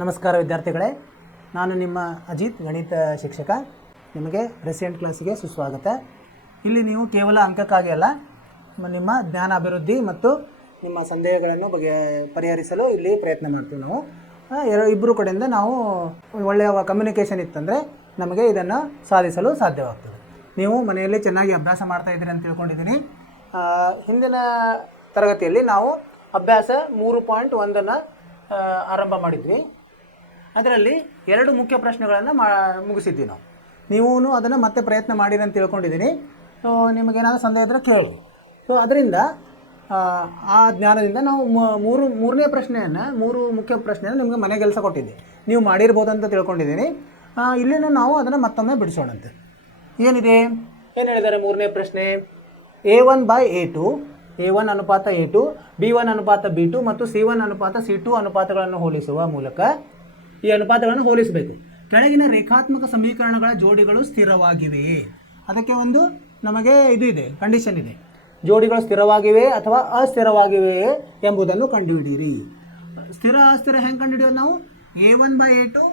ನಮಸ್ಕಾರ ವಿದ್ಯಾರ್ಥಿಗಳೇ, ನಾನು ನಿಮ್ಮ ಅಜಿತ್, ಗಣಿತ ಶಿಕ್ಷಕ. ನಿಮಗೆ ಪ್ರೆಸೆಂಟ್ ಕ್ಲಾಸಿಗೆ ಸುಸ್ವಾಗತ. ಇಲ್ಲಿ ನೀವು ಕೇವಲ ಅಂಕಕ್ಕಾಗಿ ಅಲ್ಲ, ನಿಮ್ಮ ಜ್ಞಾನ ಅಭಿವೃದ್ಧಿ ಮತ್ತು ನಿಮ್ಮ ಸಂದೇಹಗಳನ್ನು ಪರಿಹರಿಸಲು ಇಲ್ಲಿ ಪ್ರಯತ್ನ ಮಾಡ್ತೀವಿ. ನಾವು ಇಬ್ಬರು ಕಡೆಯಿಂದ ನಾವು ಒಳ್ಳೆಯ ಕಮ್ಯುನಿಕೇಷನ್ ಇತ್ತಂದರೆ ನಮಗೆ ಇದನ್ನು ಸಾಧಿಸಲು ಸಾಧ್ಯವಾಗ್ತದೆ. ನೀವು ಮನೆಯಲ್ಲಿ ಚೆನ್ನಾಗಿ ಅಭ್ಯಾಸ ಮಾಡ್ತಾ ಇದ್ದೀರಿ ಅಂತ ತಿಳ್ಕೊಂಡಿದ್ದೀನಿ. ಹಿಂದಿನ ತರಗತಿಯಲ್ಲಿ ನಾವು ಅಭ್ಯಾಸ 3.1 ಆರಂಭ ಮಾಡಿದ್ವಿ. ಅದರಲ್ಲಿ 2 ಮುಖ್ಯ ಪ್ರಶ್ನೆಗಳನ್ನು ಮುಗಿಸಿದ್ವಿ ನಾವು. ನೀವು ಅದನ್ನು ಮತ್ತೆ ಪ್ರಯತ್ನ ಮಾಡಿರಿ ಅಂತ ತಿಳ್ಕೊಂಡಿದ್ದೀನಿ. ಸೊ ನಿಮಗೇನಾದರೂ ಸಂದೇಹ ಇದ್ದರೆ ಕೇಳಿ. ಸೊ ಅದರಿಂದ ಆ ಜ್ಞಾನದಿಂದ ನಾವು ಮೂರನೇ ಪ್ರಶ್ನೆಯನ್ನು, 3 ಮುಖ್ಯ ಪ್ರಶ್ನೆಯನ್ನು ನಿಮಗೆ ಮನೆ ಕೆಲಸ ಕೊಟ್ಟಿದ್ದೆ. ನೀವು ಮಾಡಿರ್ಬೋದು ಅಂತ ತಿಳ್ಕೊಂಡಿದ್ದೀನಿ. ಇಲ್ಲಿನೂ ನಾವು ಅದನ್ನು ಮತ್ತೊಮ್ಮೆ ಬಿಡಿಸೋಣಂತೆ. ಏನಿದೆ, ಏನು ಹೇಳಿದ್ದಾರೆ ಮೂರನೇ ಪ್ರಶ್ನೆ? A1/A2, A1 ಅನುಪಾತ A2, B1 ಅನುಪಾತ B2 ಮತ್ತು C1 ಅನುಪಾತ C2 ಅನುಪಾತಗಳನ್ನು ಹೋಲಿಸುವ ಮೂಲಕ ಈ ಅನುಪಾತಗಳನ್ನು ಹೋಲಿಸಬೇಕು. ಕೆಳಗಿನ ರೇಖಾತ್ಮಕ ಸಮೀಕರಣಗಳ ಜೋಡಿಗಳು ಸ್ಥಿರವಾಗಿವೆಯೇ? ಅದಕ್ಕೆ ಒಂದು ನಮಗೆ ಇದು ಇದೆ, ಕಂಡೀಷನ್ ಇದೆ. ಜೋಡಿಗಳು ಸ್ಥಿರವಾಗಿವೆ ಅಥವಾ ಅಸ್ಥಿರವಾಗಿವೆಯೇ ಎಂಬುದನ್ನು ಕಂಡುಹಿಡಿಯಿರಿ. ಸ್ಥಿರ ಅಸ್ಥಿರ ಹೆಂಗೆ ಕಂಡುಹಿಡಿಯೋದು ನಾವು? A1/A2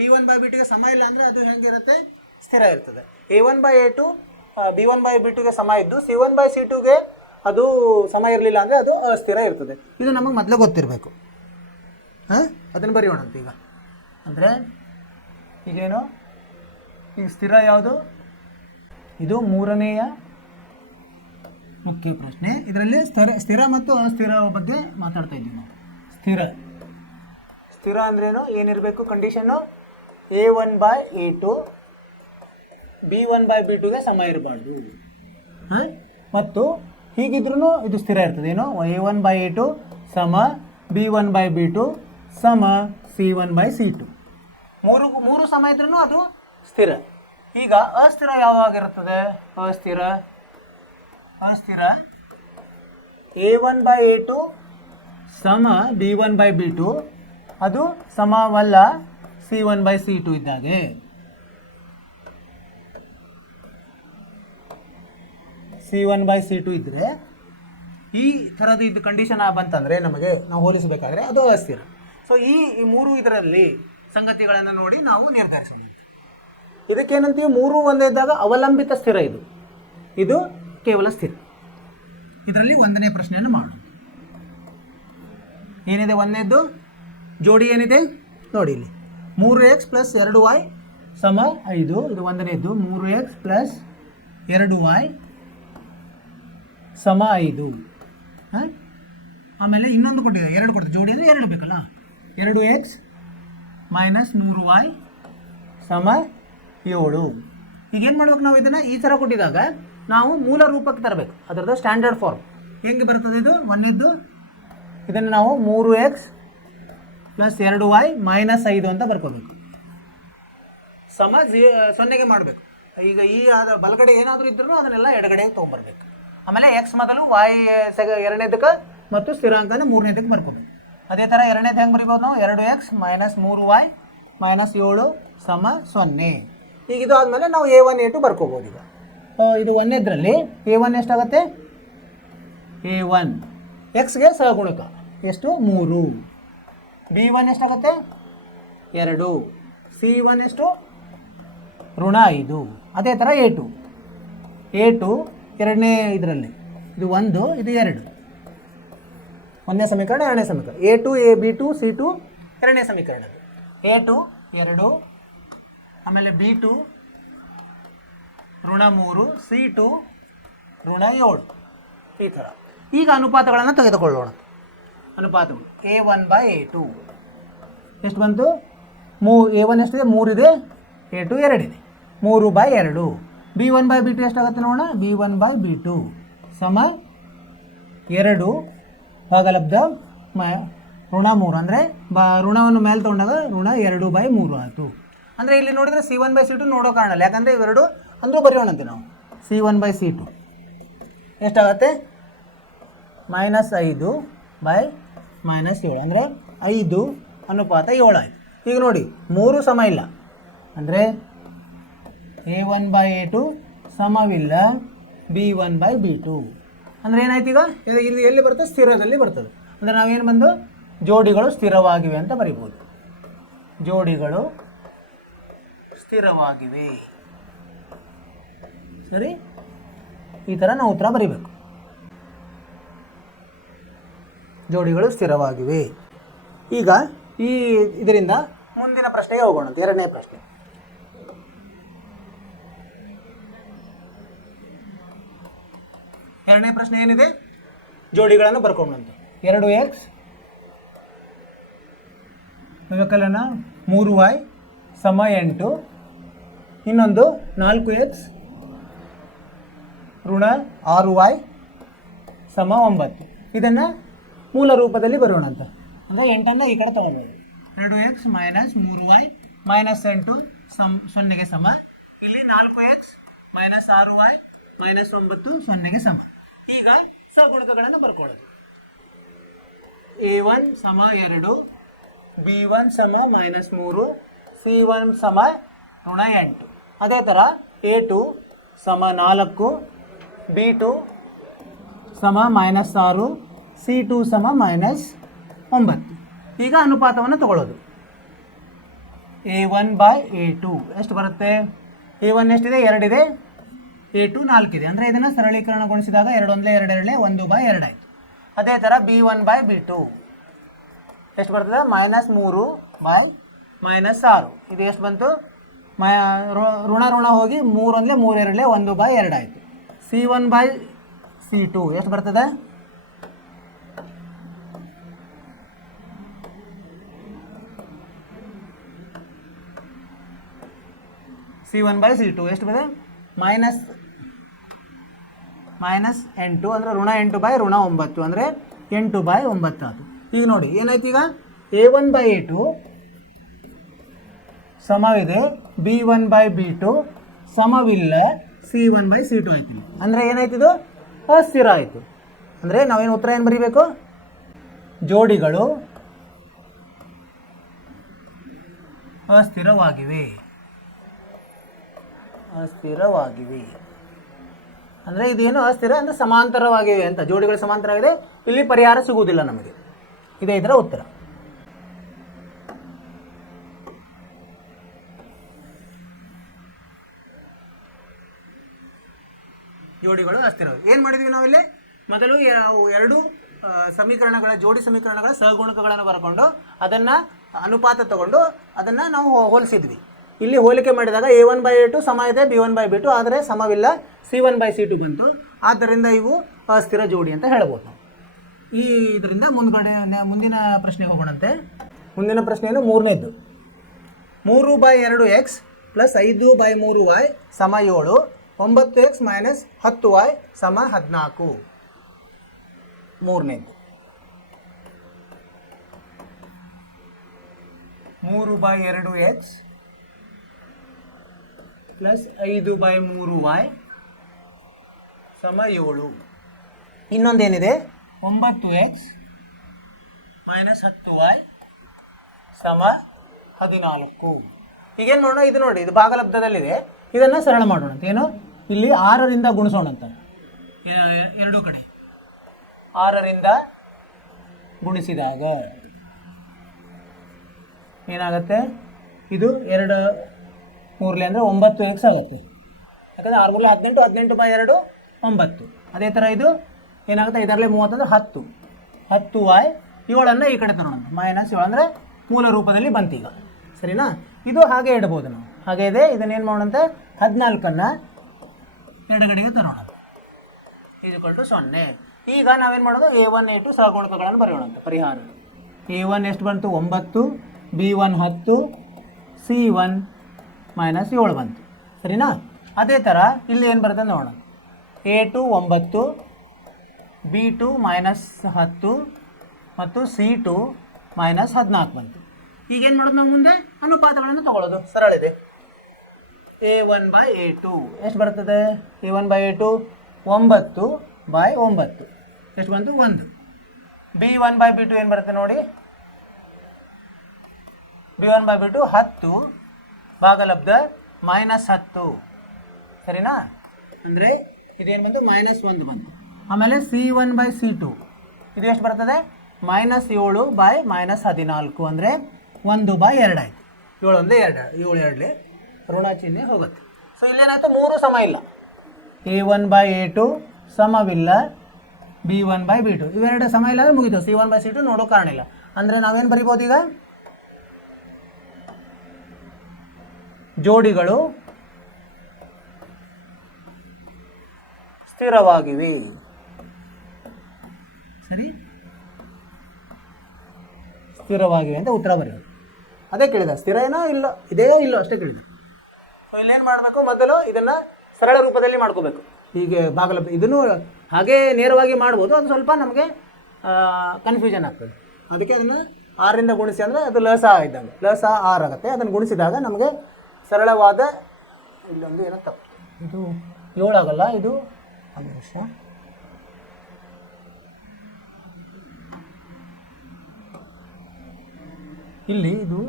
B1/B2ಗೆ ಸಮ ಇಲ್ಲ ಅಂದರೆ ಅದು ಹೆಂಗಿರುತ್ತೆ? ಸ್ಥಿರ ಇರ್ತದೆ. A1/A2 B1/B2ಗೆ ಸಮ ಇದ್ದು C1/C2ಗೆ ಅದು ಸಮ ಇರಲಿಲ್ಲ ಅಂದರೆ ಅದು ಅಸ್ಥಿರ ಇರ್ತದೆ. ಇದು ನಮಗೆ ಮೊದಲೇ ಗೊತ್ತಿರಬೇಕು. ಅದನ್ನು ಬರೆಯೋಣಂತ ಈಗ. ಅಂದರೆ ಈಗೇನು, ಈಗ ಸ್ಥಿರ ಯಾವುದು? ಇದು ಮೂರನೆಯ ಮುಖ್ಯ ಪ್ರಶ್ನೆ. ಇದರಲ್ಲಿ ಸ್ಥಿರ ಮತ್ತು ಅಸ್ಥಿರ ಬಗ್ಗೆ ಮಾತಾಡ್ತಾ ಇದ್ದೀವಿ ನಾವು. ಸ್ಥಿರ ಅಂದ್ರೇನು, ಏನಿರಬೇಕು ಕಂಡೀಷನ್ನು? A1/A2 B1/B2ಗೆ ಸಮ ಇರಬಾರ್ದು. ಮತ್ತು ಹೀಗಿದ್ರೂ ಇದು ಸ್ಥಿರ ಇರ್ತದೆ. ಏನು? A1/A2 ಸಮ B1/B2 ಸಮ C1/C2. ಮೂರು ಸಮ ಇದ್ರೂ ಅದು ಸ್ಥಿರ. ಈಗ ಅಸ್ಥಿರ ಯಾವಾಗಿರುತ್ತದೆ? ಅಸ್ಥಿರ A1/A2 ಸಮ B1/B2 ಅದು ಸಮವಲ್ಲ C1/C2 ಇದ್ದಾಗೆ. C1/C2 ಇದ್ದರೆ ಈ ಥರದ ಇದು ಕಂಡೀಷನ್ ಬಂತಂದರೆ ನಮಗೆ ನಾವು ಹೋಲಿಸಬೇಕಾದ್ರೆ ಅದು ಅಸ್ಥಿರ. ಸೊ ಈ 3 ಇದರಲ್ಲಿ ಸಂಗತಿಗಳನ್ನು ನೋಡಿ ನಾವು ನಿರ್ಧರಿಸೋಣ. ಇದಕ್ಕೇನಂತೀವಿ? 3 ಒಂದೇ ಇದ್ದಾಗ ಅವಲಂಬಿತ ಸ್ಥಿರ. ಇದು ಕೇವಲ ಸ್ಥಿರ. ಇದರಲ್ಲಿ 1ನೇ ಪ್ರಶ್ನೆಯನ್ನು ಮಾಡೋಣ. ಏನಿದೆ 1ನೇದ್ದು ಜೋಡಿ? ಏನಿದೆ ನೋಡಿ ಇಲ್ಲಿ, 3x + 2y ಸಮ 5. ಇದು 1ನೇದ್ದು. 3x + 2y ಸಮ 5. ಆಮೇಲೆ ಇನ್ನೊಂದು ಕೊಟ್ಟಿದೆ, 2 ಕೊಡ್ತೀವಿ. ಜೋಡಿ ಅಂದರೆ 2 ಬೇಕಲ್ಲ. 2x - 3y ಸಮ 7. ಈಗೇನು ಮಾಡ್ಬೇಕು ನಾವು? ಇದನ್ನು ಈ ಥರ ಕೊಟ್ಟಿದಾಗ ನಾವು ಮೂಲ ರೂಪಕ್ಕೆ ತರಬೇಕು. ಅದರದ್ದು ಸ್ಟ್ಯಾಂಡರ್ಡ್ ಫಾರ್ಮ್ ಹೆಂಗೆ ಬರ್ತದೆ? ಇದು 1ನೇದ್ದು. ಇದನ್ನು ನಾವು 3x + 2y - 5 ಅಂತ ಬರ್ಕೋಬೇಕು. ಸಮ 0ಗೆ ಮಾಡಬೇಕು. ಈಗ ಈ ಬಲಗಡೆ ಏನಾದರೂ ಇದ್ರೂ ಅದನ್ನೆಲ್ಲ ಎಡಗಡೆ ತೊಗೊಂಬರ್ಬೇಕು. ಆಮೇಲೆ x ಮೊದಲು, y 2ನೇದಕ್ಕೆ ಮತ್ತು ಸ್ಥಿರಾಂಕನ 3ನೇದಕ್ಕೆ ಬರ್ಕೋಬೇಕು. ಅದೇ ಥರ 2ನೇದು ಹೆಂಗೆ ಬರಿಬೋದು ನಾವು? 2x - 3y - 7 ಸಮ 0. ಈಗ ಇದು ಆದಮೇಲೆ ನಾವು A1 A2 ಬರ್ಕೋಬೋದು. ಈಗ ಇದು 1ನೇದ್ರಲ್ಲಿ A1 ಎಷ್ಟಾಗುತ್ತೆ? A1 xಗೆ ಸಹಗುಣಕ ಎಷ್ಟು? 3. B1 ಎಷ್ಟಾಗುತ್ತೆ? 2. C1 ಎಷ್ಟು? -5. ಅದೇ ಥರ A2 2ನೇ ಇದರಲ್ಲಿ ಇದು 1, ಇದು 2. 1ನೇ ಸಮೀಕರಣ, 2ನೇ ಸಮೀಕರಣ. A2 B2 C2 2ನೇ ಸಮೀಕರಣ. A2 2, ಆಮೇಲೆ B2 -3, C2 -7. ಈ ಥರ. ಈಗ ಅನುಪಾತಗಳನ್ನು ತೆಗೆದುಕೊಳ್ಳೋಣ. ಅನುಪಾತಗಳು A1/A2 ಎಷ್ಟು ಬಂತು? A1 ಎಷ್ಟಿದೆ? 3 ಇದೆ. A2 2 ಇದೆ. 3/2. B1/B2 ಎಷ್ಟಾಗುತ್ತೆ ನೋಡೋಣ? B1/B2 ಸಮ 2 ಭಾಗಲಬ್ಧ -3. ಅಂದರೆ ಋಣವನ್ನು ಮೇಲೆ ತೊಗೊಂಡಾಗ -2/3 ಆಯಿತು. ಅಂದರೆ ಇಲ್ಲಿ ನೋಡಿದರೆ C1/C2 ನೋಡೋ ಕಾರಣ ಇಲ್ಲ, ಯಾಕಂದರೆ ಇವೆರಡು ಅಂದರೂ ಬರೆಯೋಣಂತೆ ನಾವು. C1/C2 ಎಷ್ಟಾಗುತ್ತೆ? -5/-7 ಅಂದರೆ 5 ಅನುಪಾತ 7 ಆಯಿತು. ಈಗ ನೋಡಿ 3 ಸಮ ಇಲ್ಲ ಅಂದರೆ A1/A2 ಸಮವಿಲ್ಲ B1/B2. ಅಂದರೆ ಏನಾಯ್ತು? ಈಗ ಇಲ್ಲಿ ಎಲ್ಲಿ ಬರ್ತದೆ? ಸ್ಥಿರದಲ್ಲಿ ಬರ್ತದೆ. ಅಂದರೆ ನಾವೇನು ಬಂದು ಜೋಡಿಗಳು ಸ್ಥಿರವಾಗಿವೆ ಅಂತ ಬರಿಬೋದು. ಜೋಡಿಗಳು ಸ್ಥಿರವಾಗಿವೆ. ಸರಿ, ಈ ಥರ ನಾವು ಉತ್ತರ ಬರೀಬೇಕು. ಜೋಡಿಗಳು ಸ್ಥಿರವಾಗಿವೆ. ಈಗ ಇದರಿಂದ ಮುಂದಿನ ಪ್ರಶ್ನೆಗೆ ಹೋಗೋಣ. ಎರಡನೇ ಪ್ರಶ್ನೆ. ಎರಡನೇ ಪ್ರಶ್ನೆ ಏನಿದೆ? ಜೋಡಿಗಳನ್ನು ಬರ್ಕೊಂಡಂತೆ 2x ವ್ಯವಕಲನ 3y ಸಮ 8, ಇನ್ನೊಂದು 4x ಋಣ 6y ಸಮ 9. ಇದನ್ನು ಮೂಲ ರೂಪದಲ್ಲಿ ಬರೋಣಂತ. ಅಂದರೆ 8ಅನ್ನು ಈ ಕಡೆ ತಗೊಳ್ಬೋದು. 2x ಮೈನಸ್ 3y ಮೈನಸ್ 8 0ಗೆ ಸಮ. ಇಲ್ಲಿ 4x ಮೈನಸ್ 6y ಮೈನಸ್ 9 0ಗೆ ಸಮ. ಈಗ ಸಹಗುಣಕಗಳನ್ನು ಬರ್ಕೊಳ್ಳೋದು. a1 ಸಮ 2, b1 ಸಮ ಮೈನಸ್ 3, c1 ಸಮ ಋಣ 8. ಅದೇ ಥರ a2 ಸಮ 4, b2 ಸಮ ಮೈನಸ್ 6, c2 ಸಮ ಮೈನಸ್ 9. ಈಗ ಅನುಪಾತವನ್ನು ತಗೊಳ್ಳೋದು. a1 ಬೈ a2 ಎಷ್ಟು ಬರುತ್ತೆ? a1 ಎಷ್ಟಿದೆ? 2 ಇದೆ. a2 4 ಇದೆ. ಅಂದರೆ ಇದನ್ನು ಸರಳೀಕರಣಗೊಳಿಸಿದಾಗ 2 1 2 1/2 ಆಯಿತು. ಅದೇ ಥರ b1 ಬೈ b2 ಎಷ್ಟು ಬರ್ತದೆ? Minus 3 by minus 6. ಇದು ಎಷ್ಟು ಬಂತು? ಋಣ ಹೋಗಿ 3 1 3 2 1/2 ಆಯಿತು. c1 ಬೈ c2 ಎಷ್ಟು ಬರ್ತದೆ? c1 ಬೈ c2 ಎಷ್ಟು ಬರ್ತದೆ? ಮೈನಸ್ 8 ಅಂದರೆ ಋಣ 8 ಬೈ ಋಣ 9 ಅಂದರೆ 8/9 ಅದು. ಈಗ ನೋಡಿ ಏನಾಯ್ತು? ಈಗ a1 by a2 ಸಮವಿದೆ, b1 by b2 ಸಮವಿಲ್ಲ, c1 by c2 ಆಯ್ತು. ಅಂದರೆ ಏನಾಯ್ತಿದು? ಅಸ್ಥಿರ ಆಯಿತು. ಅಂದರೆ ನಾವೇನು ಉತ್ತರ ಏನು ಬರೀಬೇಕು? ಜೋಡಿಗಳು ಅಸ್ಥಿರವಾಗಿವೆ. ಅಂದರೆ ಇದೇನು ಅಸ್ಥಿರ ಅಂದರೆ ಸಮಾಂತರವಾಗಿವೆ ಅಂತ. ಜೋಡಿಗಳು ಸಮಾಂತರವಾಗಿದೆ, ಇಲ್ಲಿ ಪರಿಹಾರ ಸಿಗುವುದಿಲ್ಲ ನಮಗೆ. ಇದೇ ಇದರ ಉತ್ತರ. ಜೋಡಿಗಳು ಅಸ್ಥಿರ. ಏನು ಮಾಡಿದ್ವಿ ನಾವಿಲ್ಲಿ? ಮೊದಲು ಎರಡು ಸಮೀಕರಣಗಳ ಜೋಡಿ ಸಮೀಕರಣಗಳ ಸಹಗುಣಕಗಳನ್ನು ಬರ್ಕೊಂಡು ಅದನ್ನು ಅನುಪಾತ ತಗೊಂಡು ಅದನ್ನು ನಾವು ಹೋಲಿಸಿದ್ವಿ. ಇಲ್ಲಿ ಹೋಲಿಕೆ ಮಾಡಿದಾಗ a1 ಬೈ a2 ಸಮ ಇದೆ b1 ಬೈ b2, ಆದರೆ ಸಮವಿಲ್ಲ, c1 ಬೈ c2 ಬಂತು. ಆದ್ದರಿಂದ ಇವು ಅಸ್ಥಿರ ಜೋಡಿ ಅಂತ ಹೇಳ್ಬೋದು ನಾವು. ಇದರಿಂದ ಮುಂದಿನ ಪ್ರಶ್ನೆಗೆ ಹೋಗೋಣಂತೆ. ಮುಂದಿನ ಪ್ರಶ್ನೆಯನ್ನು ಮೂರನೇದ್ದು. 3/2x ಪ್ಲಸ್ 5/3y ಸಮ 7, 9x ಮೈನಸ್ 10y ಸಮ 14. ಮೂರನೇದ್ದು 3/2x ಪ್ಲಸ್ 5/3y ಸಮ 7. ಇನ್ನೊಂದೇನಿದೆ? 9x ಮೈನಸ್ 10y ಸಮ 14. ಈಗೇನು ಮಾಡೋಣ? ಇದು ನೋಡಿ, ಇದು ಭಾಗಲಬ್ಧದಲ್ಲಿದೆ. ಇದನ್ನು ಸರಳ ಮಾಡೋಣ. ಏನು? ಇಲ್ಲಿ 6ರಿಂದ ಗುಣಿಸೋಣಂತ. ಎರಡೂ ಕಡೆ 6ರಿಂದ ಗುಣಿಸಿದಾಗ ಏನಾಗುತ್ತೆ? ಇದು 2 3 ಅಂದರೆ 9x ಆಗುತ್ತೆ. ಯಾಕಂದರೆ 6 3 18, 18/2 9. ಅದೇ ಥರ ಇದು ಏನಾಗುತ್ತೆ? 5 30 ಅಂದರೆ 10y 7ಅನ್ನು ಈ ಕಡೆ ತರೋಣ. ಮೈನಸ್ 7 ಅಂದರೆ ಮೂಲ ರೂಪದಲ್ಲಿ ಬಂತೀಗ. ಸರಿನಾ? ಇದು ಹಾಗೆ ಇಡ್ಬೋದು ನಾವು. ಹಾಗೆ ಇದೆ. ಇದನ್ನೇನು ಮಾಡೋಣಂತೆ? 14ಅನ್ನು ಎಡಗಡೆಗೆ ತರೋಣ. ಇದು 0. ಈಗ ನಾವೇನು ಮಾಡೋದು? a1 a2 ಸಹಗುಣಕಗಳನ್ನು ಬರೆಯೋಣಂತೆ. ಪರಿಹಾರ a1 ಎಷ್ಟು ಬಂತು? 9, b1 10, c1 ಮೈನಸ್ 7 ಬಂತು. ಸರಿನಾ? ಅದೇ ಥರ ಇಲ್ಲಿ ಏನು ಬರುತ್ತೆ ನೋಡೋಣ. a2 9, b2 ಮೈನಸ್ 10 ಮತ್ತು c2 ಮೈನಸ್ 14 ಬಂತು. ಈಗೇನು ಮಾಡೋದು? ನಾವು ಮುಂದೆ ಅನುಪಾತಗಳನ್ನು ತಗೊಳ್ಳೋದು. ಸರಳ ಇದೆ. a1 ಬೈ a2 ಎಷ್ಟು ಬರ್ತದೆ? a1 ಬೈ a2 9/9 ಎಷ್ಟು ಬಂತು? 1. b1 ಬೈ b2 ಏನು ಬರುತ್ತೆ ನೋಡಿ? b1 by b2 10 ಭಾಗಲಬ್ಧ minus 10. ಸರಿನಾ? ಅಂದರೆ ಇದೇನು ಬಂತು? ಮೈನಸ್ 1 ಬಂತು. ಆಮೇಲೆ c1 ಬೈ c2 ಇದು ಎಷ್ಟು ಬರ್ತದೆ? -7 ಬೈ -14 ಅಂದರೆ 1/2 ಆಯಿತು. 7 1 2 7 2 ಋಣ ಚಿಹ್ನೆ ಹೋಗುತ್ತೆ. ಸೊ ಇಲ್ಲೇನಾಯ್ತು, 3 ಸಮ ಇಲ್ಲ. A1/A2 ಸಮವಿಲ್ಲ B1/B2. ಇವೆರಡು ಸಮ ಇಲ್ಲ ಅಂದರೆ ಮುಗಿತು. C1/C2 ನೋಡೋ ಕಾರಣ ಇಲ್ಲ. ಅಂದರೆ ನಾವೇನು ಬರಿಬೋದು ಈಗ, ಜೋಡಿಗಳು ಸ್ಥಿರವಾಗಿವೆ. ಸರಿ, ಸ್ಥಿರವಾಗಿವೆ ಅಂತ ಉತ್ತರ ಬರೆಯೋದು. ಅದೇ ಕೇಳಿದ, ಸ್ಥಿರ ಏನೋ ಇಲ್ಲ, ಇದೇ ಇಲ್ಲೋ ಅಷ್ಟೇ ಕೇಳಿದ. ಸೊ ಇಲ್ಲೇನು ಮಾಡಬೇಕು, ಮೊದಲು ಇದನ್ನು ಸರಳ ರೂಪದಲ್ಲಿ ಮಾಡ್ಕೋಬೇಕು. ಹೀಗೆ ಇದನ್ನು ಹಾಗೆ ನೇರವಾಗಿ ಮಾಡ್ಬೋದು, ಅದು ಸ್ವಲ್ಪ ನಮಗೆ ಕನ್ಫ್ಯೂಷನ್ ಆಗ್ತದೆ. ಅದಕ್ಕೆ ಅದನ್ನು 6ರಿಂದ ಗುಣಿಸಿ ಅಂದರೆ ಅದು ಲಸ ಇದ್ದಂಗೆ, ಲಸ 6 ಆಗುತ್ತೆ. ಅದನ್ನು ಗುಣಿಸಿದಾಗ ನಮಗೆ ಸರಳವಾದ, ಇಲ್ಲೊಂದು ಏನೋ ತಪ್ಪು, ಇದು 7 ಆಗಲ್ಲ, ಇದು 1 ನಿಮಿಷ, ಇಲ್ಲಿ ಇದು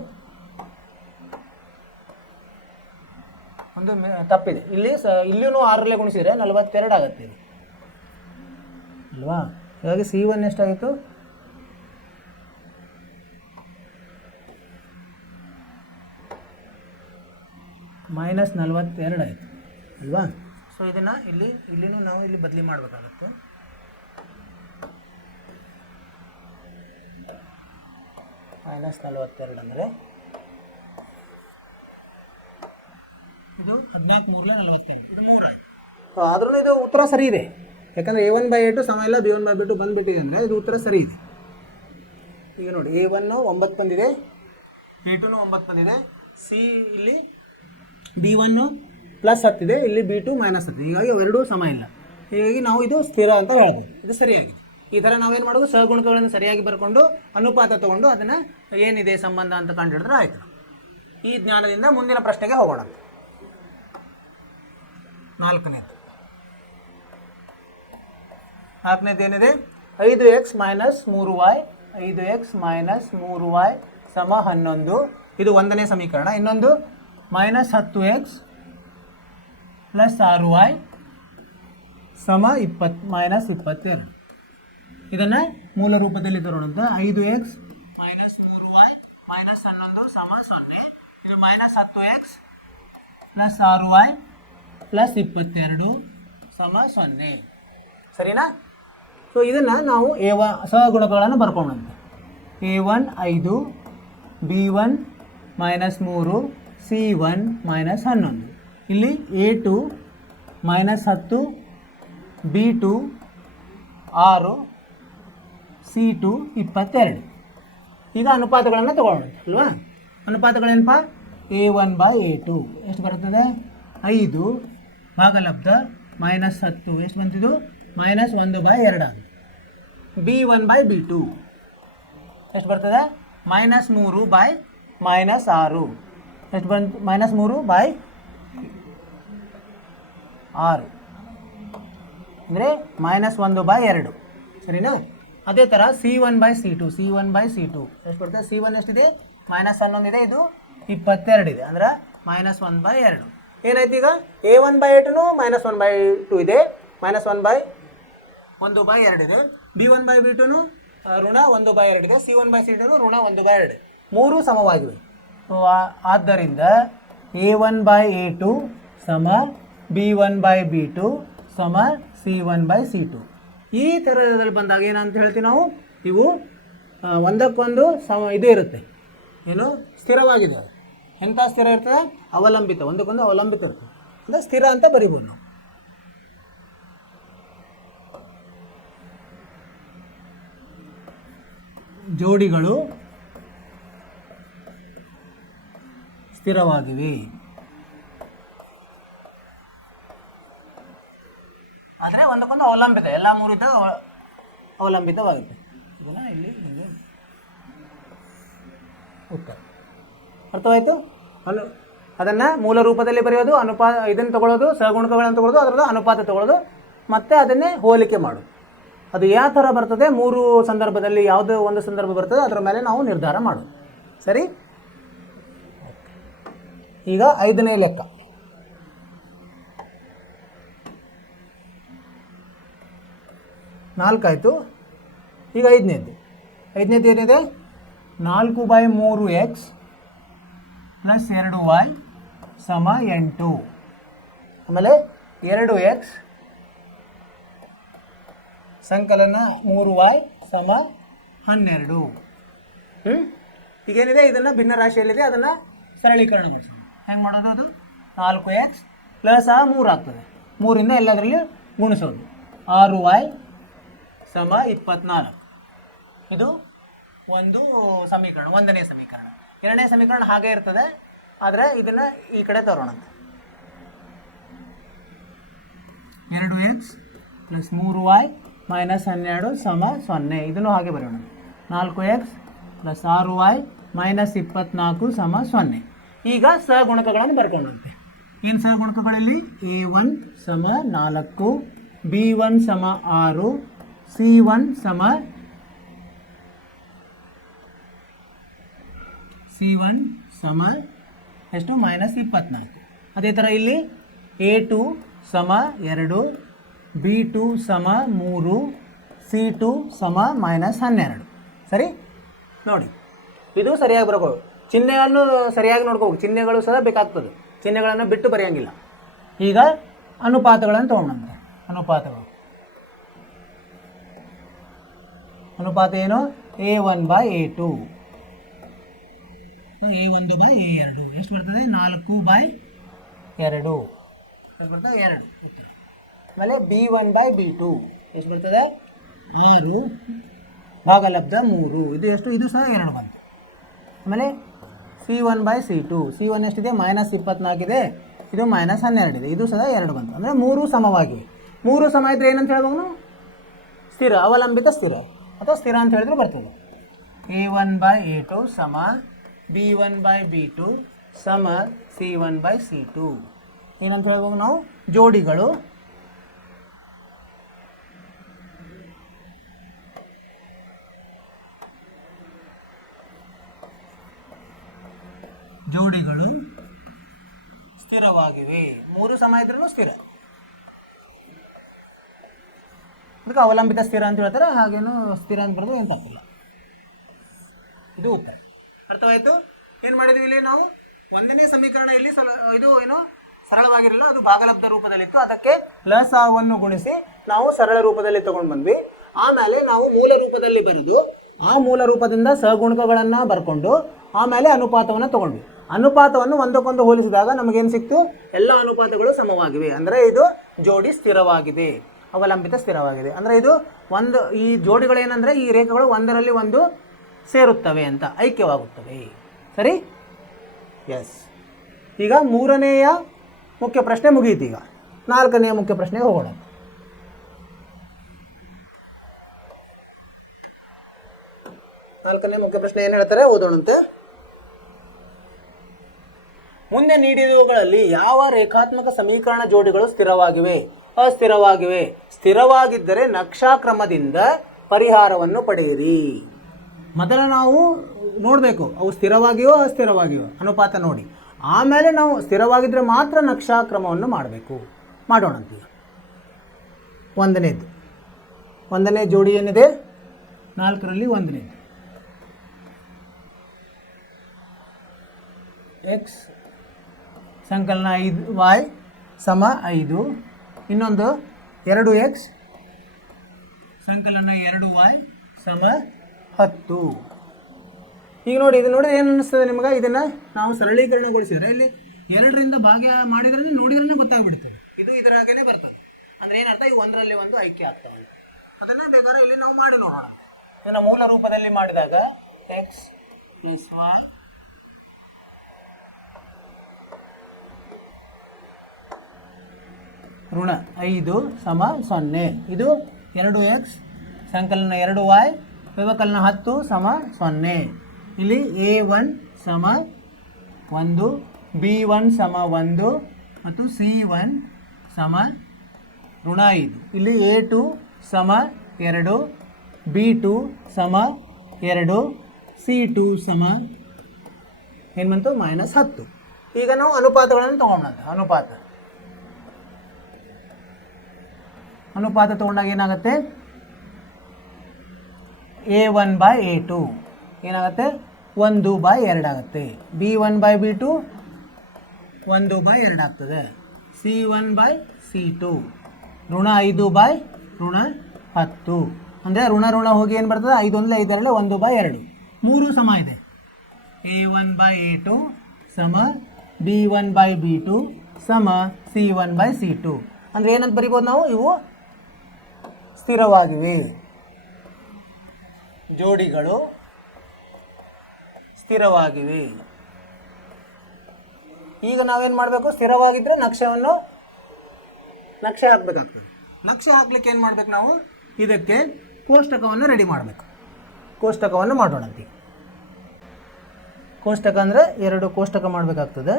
ಒಂದು ತಪ್ಪಿದೆ. ಇಲ್ಲಿಯೂ 6ರಲ್ಲೇ ಗುಣಿಸಿದರೆ 42 ಆಗುತ್ತೆ ಇದು ಅಲ್ವಾ. ಹಾಗಾಗಿ C1 ಎಷ್ಟಾಯಿತು, -42 ಆಯಿತು ಅಲ್ವಾ. ಸೊ ಇದನ್ನು ಇಲ್ಲಿನೂ ನಾವು ಇಲ್ಲಿ ಬದಲಿ ಮಾಡಬೇಕಾಗುತ್ತೆ. -42 ಅಂದರೆ ಇದು 14 3 42, ಇದು 3 ಆಯಿತು. ಆದ್ರೂ ಇದು ಉತ್ತರ ಸರಿ ಇದೆ, ಯಾಕಂದರೆ A1/A2 ಸಮ ಇಲ್ಲ B1/B2 ಬಂದುಬಿಟ್ಟಿದೆ ಅಂದರೆ ಇದು ಉತ್ತರ ಸರಿ ಇದೆ. ಈಗ ನೋಡಿ, A1 9 ಬಂದಿದೆ, B2 9 ಬಂದಿದೆ, ಸಿ ಇಲ್ಲಿ B1 +10 ಇದೆ, ಇಲ್ಲಿ B2 -10. ಹೀಗಾಗಿ ಅವೆರಡೂ ಸಮ ಇಲ್ಲ. ಹೀಗಾಗಿ ನಾವು ಇದು ಸ್ಥಿರ ಅಂತ ಹೇಳ್ಬೋದು. ಇದು ಸರಿಯಾಗಿದೆ. ಈ ಥರ ನಾವೇನು ಮಾಡೋದು, ಸಹಗುಣಕಗಳನ್ನು ಸರಿಯಾಗಿ ಬರ್ಕೊಂಡು ಅನುಪಾತ ತೊಗೊಂಡು ಅದನ್ನು ಏನಿದೆ ಸಂಬಂಧ ಅಂತ ಕಂಡುಹಿಡಿದ್ರೆ ಆಯಿತು. ಈ ಜ್ಞಾನದಿಂದ ಮುಂದಿನ ಪ್ರಶ್ನೆಗೆ ಹೋಗೋಣ. 4ನೇದು ಏನಿದೆ, 5x - 3y 5x - 3y = 11. ಇದು 1ನೇ ಸಮೀಕರಣ. ಇನ್ನೊಂದು -10x + 6y = 22. ಇದನ್ನು ಮೂಲ ರೂಪದಲ್ಲಿ ತರೋಣಂತ. 5x - 3y - 11 = 0. ಇದು -10x + 6y + 22 = 0. ಸರಿನಾ. ಸೊ ಇದನ್ನು ನಾವು ಸಹಗುಣಕಗಳನ್ನು ಬರ್ಕೊಂಡಂತೆ. A1 5, B1 -3, C1 -11. ಇಲ್ಲಿ A2 -10, B2 6, C2 22. ಈಗ ಅನುಪಾತಗಳನ್ನು ತಗೊಳ್ಳೋಣ ಅಲ್ವಾ. ಅನುಪಾತಗಳೇನಪ್ಪ, A1/A2 ಎಷ್ಟು ಬರ್ತದೆ, 5 ಭಾಗಲಬ್ಧ -10 ಎಷ್ಟು ಬಂತಿದ್ದು, -1/2 ಆಗುತ್ತೆ. B1/B2 ಎಷ್ಟು ಬರ್ತದೆ, -3/6 ಎಷ್ಟು ಬಂತು, -3/6 ಅಂದರೆ -1/2. ಸರಿನಾ. ಅದೇ ಥರ C1/C2 ಎಷ್ಟು ಬರ್ತದೆ, C1 ಎಷ್ಟಿದೆ, -11 ಇದೆ, ಇದು 22 ಇದೆ, ಅಂದರೆ -1/2. ಏನಾಯ್ತು ಈಗ, A1/A2 -1/2 ಇದೆ, -1/2 ಇದೆ. B1/B2 ಋಣ 1/2 ಇದೆ, C1/C2 ಋಣ 1/2. 3 ಸಮವಾಗಿವೆ. ಆದ್ದರಿಂದ A1/A2 B1/B2 C1/C2. ಈ ಥರದಲ್ಲಿ ಬಂದಾಗ ಏನಂತ ಹೇಳ್ತೀವಿ ನಾವು, ಇವು ಒಂದಕ್ಕೊಂದು ಇದು ಇರುತ್ತೆ, ಏನು ಸ್ಥಿರವಾಗಿದೆ. ಎಂಥ ಸ್ಥಿರ ಇರ್ತದೆ, ಅವಲಂಬಿತ, ಒಂದಕ್ಕೊಂದು ಅವಲಂಬಿತ ಇರ್ತದೆ, ಅಂದರೆ ಸ್ಥಿರ ಅಂತ ಬರಿಬೋದು ನಾವು. ಜೋಡಿಗಳು ಸ್ಥಿರವಾಗಿವೆ, ಆದರೆ ಒಂದಕ್ಕೊಂದು ಅವಲಂಬಿತ, ಎಲ್ಲ 3 ಇದ್ದಾಗ ಅವಲಂಬಿತವಾಗುತ್ತೆ. ಇದನ್ನು ಇಲ್ಲಿ ಹೀಗೆ ಉತ್ತರ ಅರ್ಥವಾಯಿತು. ಅದನ್ನು ಮೂಲ ರೂಪದಲ್ಲಿ ಬರೆಯೋದು, ಇದನ್ನು ತಗೊಳ್ಳೋದು, ಸಹಗುಣಕಗಳನ್ನು ತಗೊಳ್ಳೋದು, ಅದರದ್ದು ಅನುಪಾತ ತಗೊಳ್ಳೋದು, ಮತ್ತು ಅದನ್ನೇ ಹೋಲಿಕೆ ಮಾಡೋದು. ಅದು ಯಾವ ಥರ ಬರ್ತದೆ, 3 ಸಂದರ್ಭದಲ್ಲಿ ಯಾವುದೋ ಒಂದು ಸಂದರ್ಭ ಬರ್ತದೆ, ಅದರ ಮೇಲೆ ನಾವು ನಿರ್ಧಾರ ಮಾಡೋದು. ಸರಿ. ಈಗ 5ನೇ ಲೆಕ್ಕ. ನಾಲ್ಕಾಯಿತು. ಈಗ 5ನೇದು ಏನಿದೆ, 4/3x ಪ್ಲಸ್ 2y ಸಮ 8. ಆಮೇಲೆ 2x ಸಂಕಲನ 3y ಸಮ 12. ಈಗೇನಿದೆ ಇದನ್ನು ಭಿನ್ನ ರಾಶಿಯಲ್ಲಿದೆ, ಅದನ್ನು ಸರಳೀಕರಣ ಮಾಡಿಸೋಣ. ಹೆಂಗೆ ಮಾಡೋದು? ಅದು 4x ಪ್ಲಸ್ 3 ಆಗ್ತದೆ. 3ರಿಂದ ಎಲ್ಲದರಲ್ಲಿ ಗುಣಿಸೋದು. 6y ಸಮ 24. ಇದು ಒಂದು ಸಮೀಕರಣ, ಒಂದನೇ ಸಮೀಕರಣ. ಎರಡನೇ ಸಮೀಕರಣ ಹಾಗೆ ಇರ್ತದೆ, ಆದರೆ ಇದನ್ನು ಈ ಕಡೆ ತರೋಣಂತೆ. 2x ಪ್ಲಸ್ 3y ಮೈನಸ್ 12 ಸಮ 0. ಇದನ್ನು ಹಾಗೆ ಬರೋಣ. 4x ಪ್ಲಸ್ 6y ಮೈನಸ್ 24 ಸಮ 0. ಈಗ ಸಹಗುಣಕಗಳನ್ನು ಬರ್ಕೊಂಡಂತೆ. ಏನು ಸಹಗುಣಕಗಳಲ್ಲಿ? a1 ಸಮ 4, b1 ಸಮ 6, c1 ಸಮ ಎಷ್ಟು? ಮೈನಸ್ 24. ಅದೇ ಥರ ಇಲ್ಲಿ a2 ಸಮ 2, b2 ಸಮ 3, c2 ಸಮ ಮೈನಸ್ 12. ಸರಿ ನೋಡಿ, ಇದು ಸರಿಯಾಗಿ ಬರಬಹುದು. ಚಿಹ್ನೆಯನ್ನು ಸರಿಯಾಗಿ ನೋಡ್ಕೋಬೇಕು. ಚಿಹ್ನೆಗಳು ಸಹ ಬೇಕಾಗ್ತದೆ, ಚಿಹ್ನೆಗಳನ್ನು ಬಿಟ್ಟು ಬರೆಯಂಗಿಲ್ಲ. ಈಗ ಅನುಪಾತಗಳನ್ನು ತೊಗೊಂಡಂತೆ. ಅನುಪಾತ ಏನು? a1/a2, a1/a2 ಎಷ್ಟು ಬರ್ತದೆ? 4/2 ಎಷ್ಟು ಬರ್ತದೆ? 2 ಉತ್ತರ. ಆಮೇಲೆ b1/b2 ಎಷ್ಟು ಬರ್ತದೆ? 6 ಭಾಗಲಬ್ಧ 3. ಇದು ಎಷ್ಟು? ಇದು ಸಹ 2 ಬಂತು. ಆಮೇಲೆ c1/c2, c1 ಎಷ್ಟಿದೆ? ಮೈನಸ್ 24 ಇದೆ, ಇದು ಮೈನಸ್ 12 ಇದೆ, ಇದು ಸಹ 2 ಬಂತು. ಅಂದರೆ 3 ಸಮವಾಗಿವೆ. 3 ಸಮ ಇದ್ದರೆ ಏನಂತ ಹೇಳ್ಬೋದು? ಸ್ಥಿರ, ಅವಲಂಬಿತ ಸ್ಥಿರ ಅಥವಾ ಸ್ಥಿರ ಅಂತ ಹೇಳಿದ್ರೆ ಬರ್ತದೆ. a1/a2 ಸಮ b1/b2 ಸಮ c1/c2 ಏನಂತ ಹೇಳ್ಬೋದು ನಾವು? ಜೋಡಿಗಳು. ಸ್ಥಿರವಾಗಿವೆ. 3 ಸಮ ಇದ್ರೂ ಸ್ಥಿರ, ಅದಕ್ಕೆ ಅವಲಂಬಿತ ಸ್ಥಿರ ಅಂತ ಹೇಳ್ತಾರೆ. ಹಾಗೇನು ಸ್ಥಿರ ಅಂತ ಬರೋದು ಏನು ತಪ್ಪಿಲ್ಲ. ಇದು ಉತ್ತರ. ಅರ್ಥವಾಯಿತು? ಏನು ಮಾಡಿದ್ವಿ ಇಲ್ಲಿ ನಾವು? ಒಂದನೇ ಸಮೀಕರಣ ಇಲ್ಲಿ ಇದು ಏನು ಸರಳವಾಗಿರಲಿಲ್ಲ, ಅದು ಭಾಗಲಬ್ಧ ರೂಪದಲ್ಲಿತ್ತು. ಅದಕ್ಕೆ ಪ್ಲಸ್ ಅನ್ನು ಗುಣಿಸಿ ನಾವು ಸರಳ ರೂಪದಲ್ಲಿ ತಗೊಂಡು ಬಂದ್ವಿ. ಆಮೇಲೆ ನಾವು ಮೂಲ ರೂಪದಲ್ಲಿ ಬರೆದು ಆ ಮೂಲ ರೂಪದಿಂದ ಸಹಗುಣಕಗಳನ್ನು ಬರ್ಕೊಂಡು ಆಮೇಲೆ ಅನುಪಾತವನ್ನು ತಗೊಂಡ್ವಿ. ಅನುಪಾತವನ್ನು ಒಂದಕ್ಕೊಂದು ಹೋಲಿಸಿದಾಗ ನಮಗೇನು ಸಿಕ್ತು? ಎಲ್ಲ ಅನುಪಾತಗಳು ಸಮವಾಗಿವೆ. ಅಂದರೆ ಇದು ಜೋಡಿ ಸ್ಥಿರವಾಗಿದೆ, ಅವಲಂಬಿತ ಸ್ಥಿರವಾಗಿದೆ. ಅಂದರೆ ಇದು ಈ ಜೋಡಿಗಳೇನೆಂದರೆ ಈ ರೇಖೆಗಳು ಒಂದರಲ್ಲಿ ಒಂದು ಸೇರುತ್ತವೆ ಅಂತ, ಐಕ್ಯವಾಗುತ್ತವೆ. ಸರಿ? ಎಸ್. ಈಗ 3ನೆಯ ಮುಖ್ಯ ಪ್ರಶ್ನೆ ಮುಗಿಯಿತು. ಈಗ 4ನೆಯ ಮುಖ್ಯ ಪ್ರಶ್ನೆಗೆ ಹೋಗೋಣ. ನಾಲ್ಕನೇ ಮುಖ್ಯ ಪ್ರಶ್ನೆ ಏನು ಹೇಳ್ತಾರೆ? ಓದೋಣಂತೆ. ಮುಂದೆ ನೀಡಿರುವುಗಳಲ್ಲಿ ಯಾವ ರೇಖಾತ್ಮಕ ಸಮೀಕರಣ ಜೋಡಿಗಳು ಸ್ಥಿರವಾಗಿವೆ, ಅಸ್ಥಿರವಾಗಿವೆ? ಸ್ಥಿರವಾಗಿದ್ದರೆ ನಕ್ಷಾಕ್ರಮದಿಂದ ಪರಿಹಾರವನ್ನು ಪಡೆಯಿರಿ. ಮೊದಲು ನಾವು ನೋಡಬೇಕು ಅವು ಸ್ಥಿರವಾಗಿಯೋ ಅಸ್ಥಿರವಾಗಿಯೋ ಅನುಪಾತ ನೋಡಿ. ಆಮೇಲೆ ನಾವು ಸ್ಥಿರವಾಗಿದ್ದರೆ ಮಾತ್ರ ನಕ್ಷಾಕ್ರಮವನ್ನು ಮಾಡಬೇಕು. ಮಾಡೋಣಂತೀವಿ. ಒಂದನೇ ಜೋಡಿ ಏನಿದೆ? 4ರಲ್ಲಿ 1ನೇದು. x ಸಂಕಲನ 5y ಸಮ 5. ಇನ್ನೊಂದು 2x ಸಂಕಲನ 2y ಸಮ 10. ಈಗ ನೋಡಿ, ಇದು ನೋಡಿದ್ರೆ ಏನು ಅನ್ನಿಸ್ತದೆ ನಿಮ್ಗೆ? ಇದನ್ನು ನಾವು ಸರಳೀಕರಣಗೊಳಿಸಿದ್ರೆ ಇಲ್ಲಿ 2ರಿಂದ ಭಾಗ್ಯ ಮಾಡಿದ್ರೆ ನೋಡಿದ್ರೆ ಗೊತ್ತಾಗ್ಬಿಡ್ತದೆ. ಇದು ಇದರಾಗೇ ಬರ್ತದೆ. ಅಂದರೆ ಏನರ್ಥ? ಇವು ಒಂದರಲ್ಲಿ ಒಂದು ಐಕ್ಯ ಆಗ್ತವೆ. ಅದನ್ನೇ ಬೇಕಾದ್ರೆ ಇಲ್ಲಿ ನಾವು ಮಾಡಿ ನೋಡೋಣ. ಇದನ್ನು ಮೂಲ ರೂಪದಲ್ಲಿ ಮಾಡಿದಾಗ x + y ಋಣ 5 ಸಮ 0. ಇದು 2x ಸಂಕಲನ 2y ವ್ಯವಕಲನ 10 ಸಮ 0. ಇಲ್ಲಿ a1 ಸಮ 1, b1 ಸಮ 1 ಮತ್ತು c1 ಸಮ ಋಣ 5. ಇಲ್ಲಿ a2 ಸಮ 2, b2 ಸಮ 2, c2 ಸಮ ಏನು ಬಂತು? -10. ಈಗ ನಾವು ಅನುಪಾತಗಳನ್ನು ತಗೊಂಡಂತೆ. ಅನುಪಾತ ತಗೊಂಡಾಗ ಏನಾಗುತ್ತೆ? a1/a2 ಏನಾಗುತ್ತೆ? 1/2 ಆಗುತ್ತೆ. B1/B2 1/2 ಆಗ್ತದೆ. C1/C2 ಋಣ 5/10 ಅಂದರೆ ಋಣ ಹೋಗಿ ಏನು ಬರ್ತದೆ, 5 1 5 2 1/2 3 ಸಮ ಇದೆ. A1/A2 ಸಮ B1/B2 ಸಮ C1/C2 ಅಂದರೆ ಏನಂತ ಬರಿಬೋದು ನಾವು, ಇವು ಸ್ಥಿರವಾಗಿವೆ, ಜೋಡಿಗಳು ಸ್ಥಿರವಾಗಿವೆ. ಈಗ ನಾವೇನು ಮಾಡಬೇಕು, ಸ್ಥಿರವಾಗಿದ್ದರೆ ನಕ್ಷೆ ಹಾಕಬೇಕಾಗ್ತದೆ. ನಕ್ಷೆ ಹಾಕ್ಲಿಕ್ಕೆ ಏನು ಮಾಡಬೇಕು ನಾವು, ಇದಕ್ಕೆ ಕೋಷ್ಟಕವನ್ನು ರೆಡಿ ಮಾಡಬೇಕು. ಕೋಷ್ಟಕವನ್ನು ಮಾಡೋಣಂತೆ. ಕೋಷ್ಟಕ ಅಂದರೆ 2 ಕೋಷ್ಟಕ ಮಾಡಬೇಕಾಗ್ತದೆ.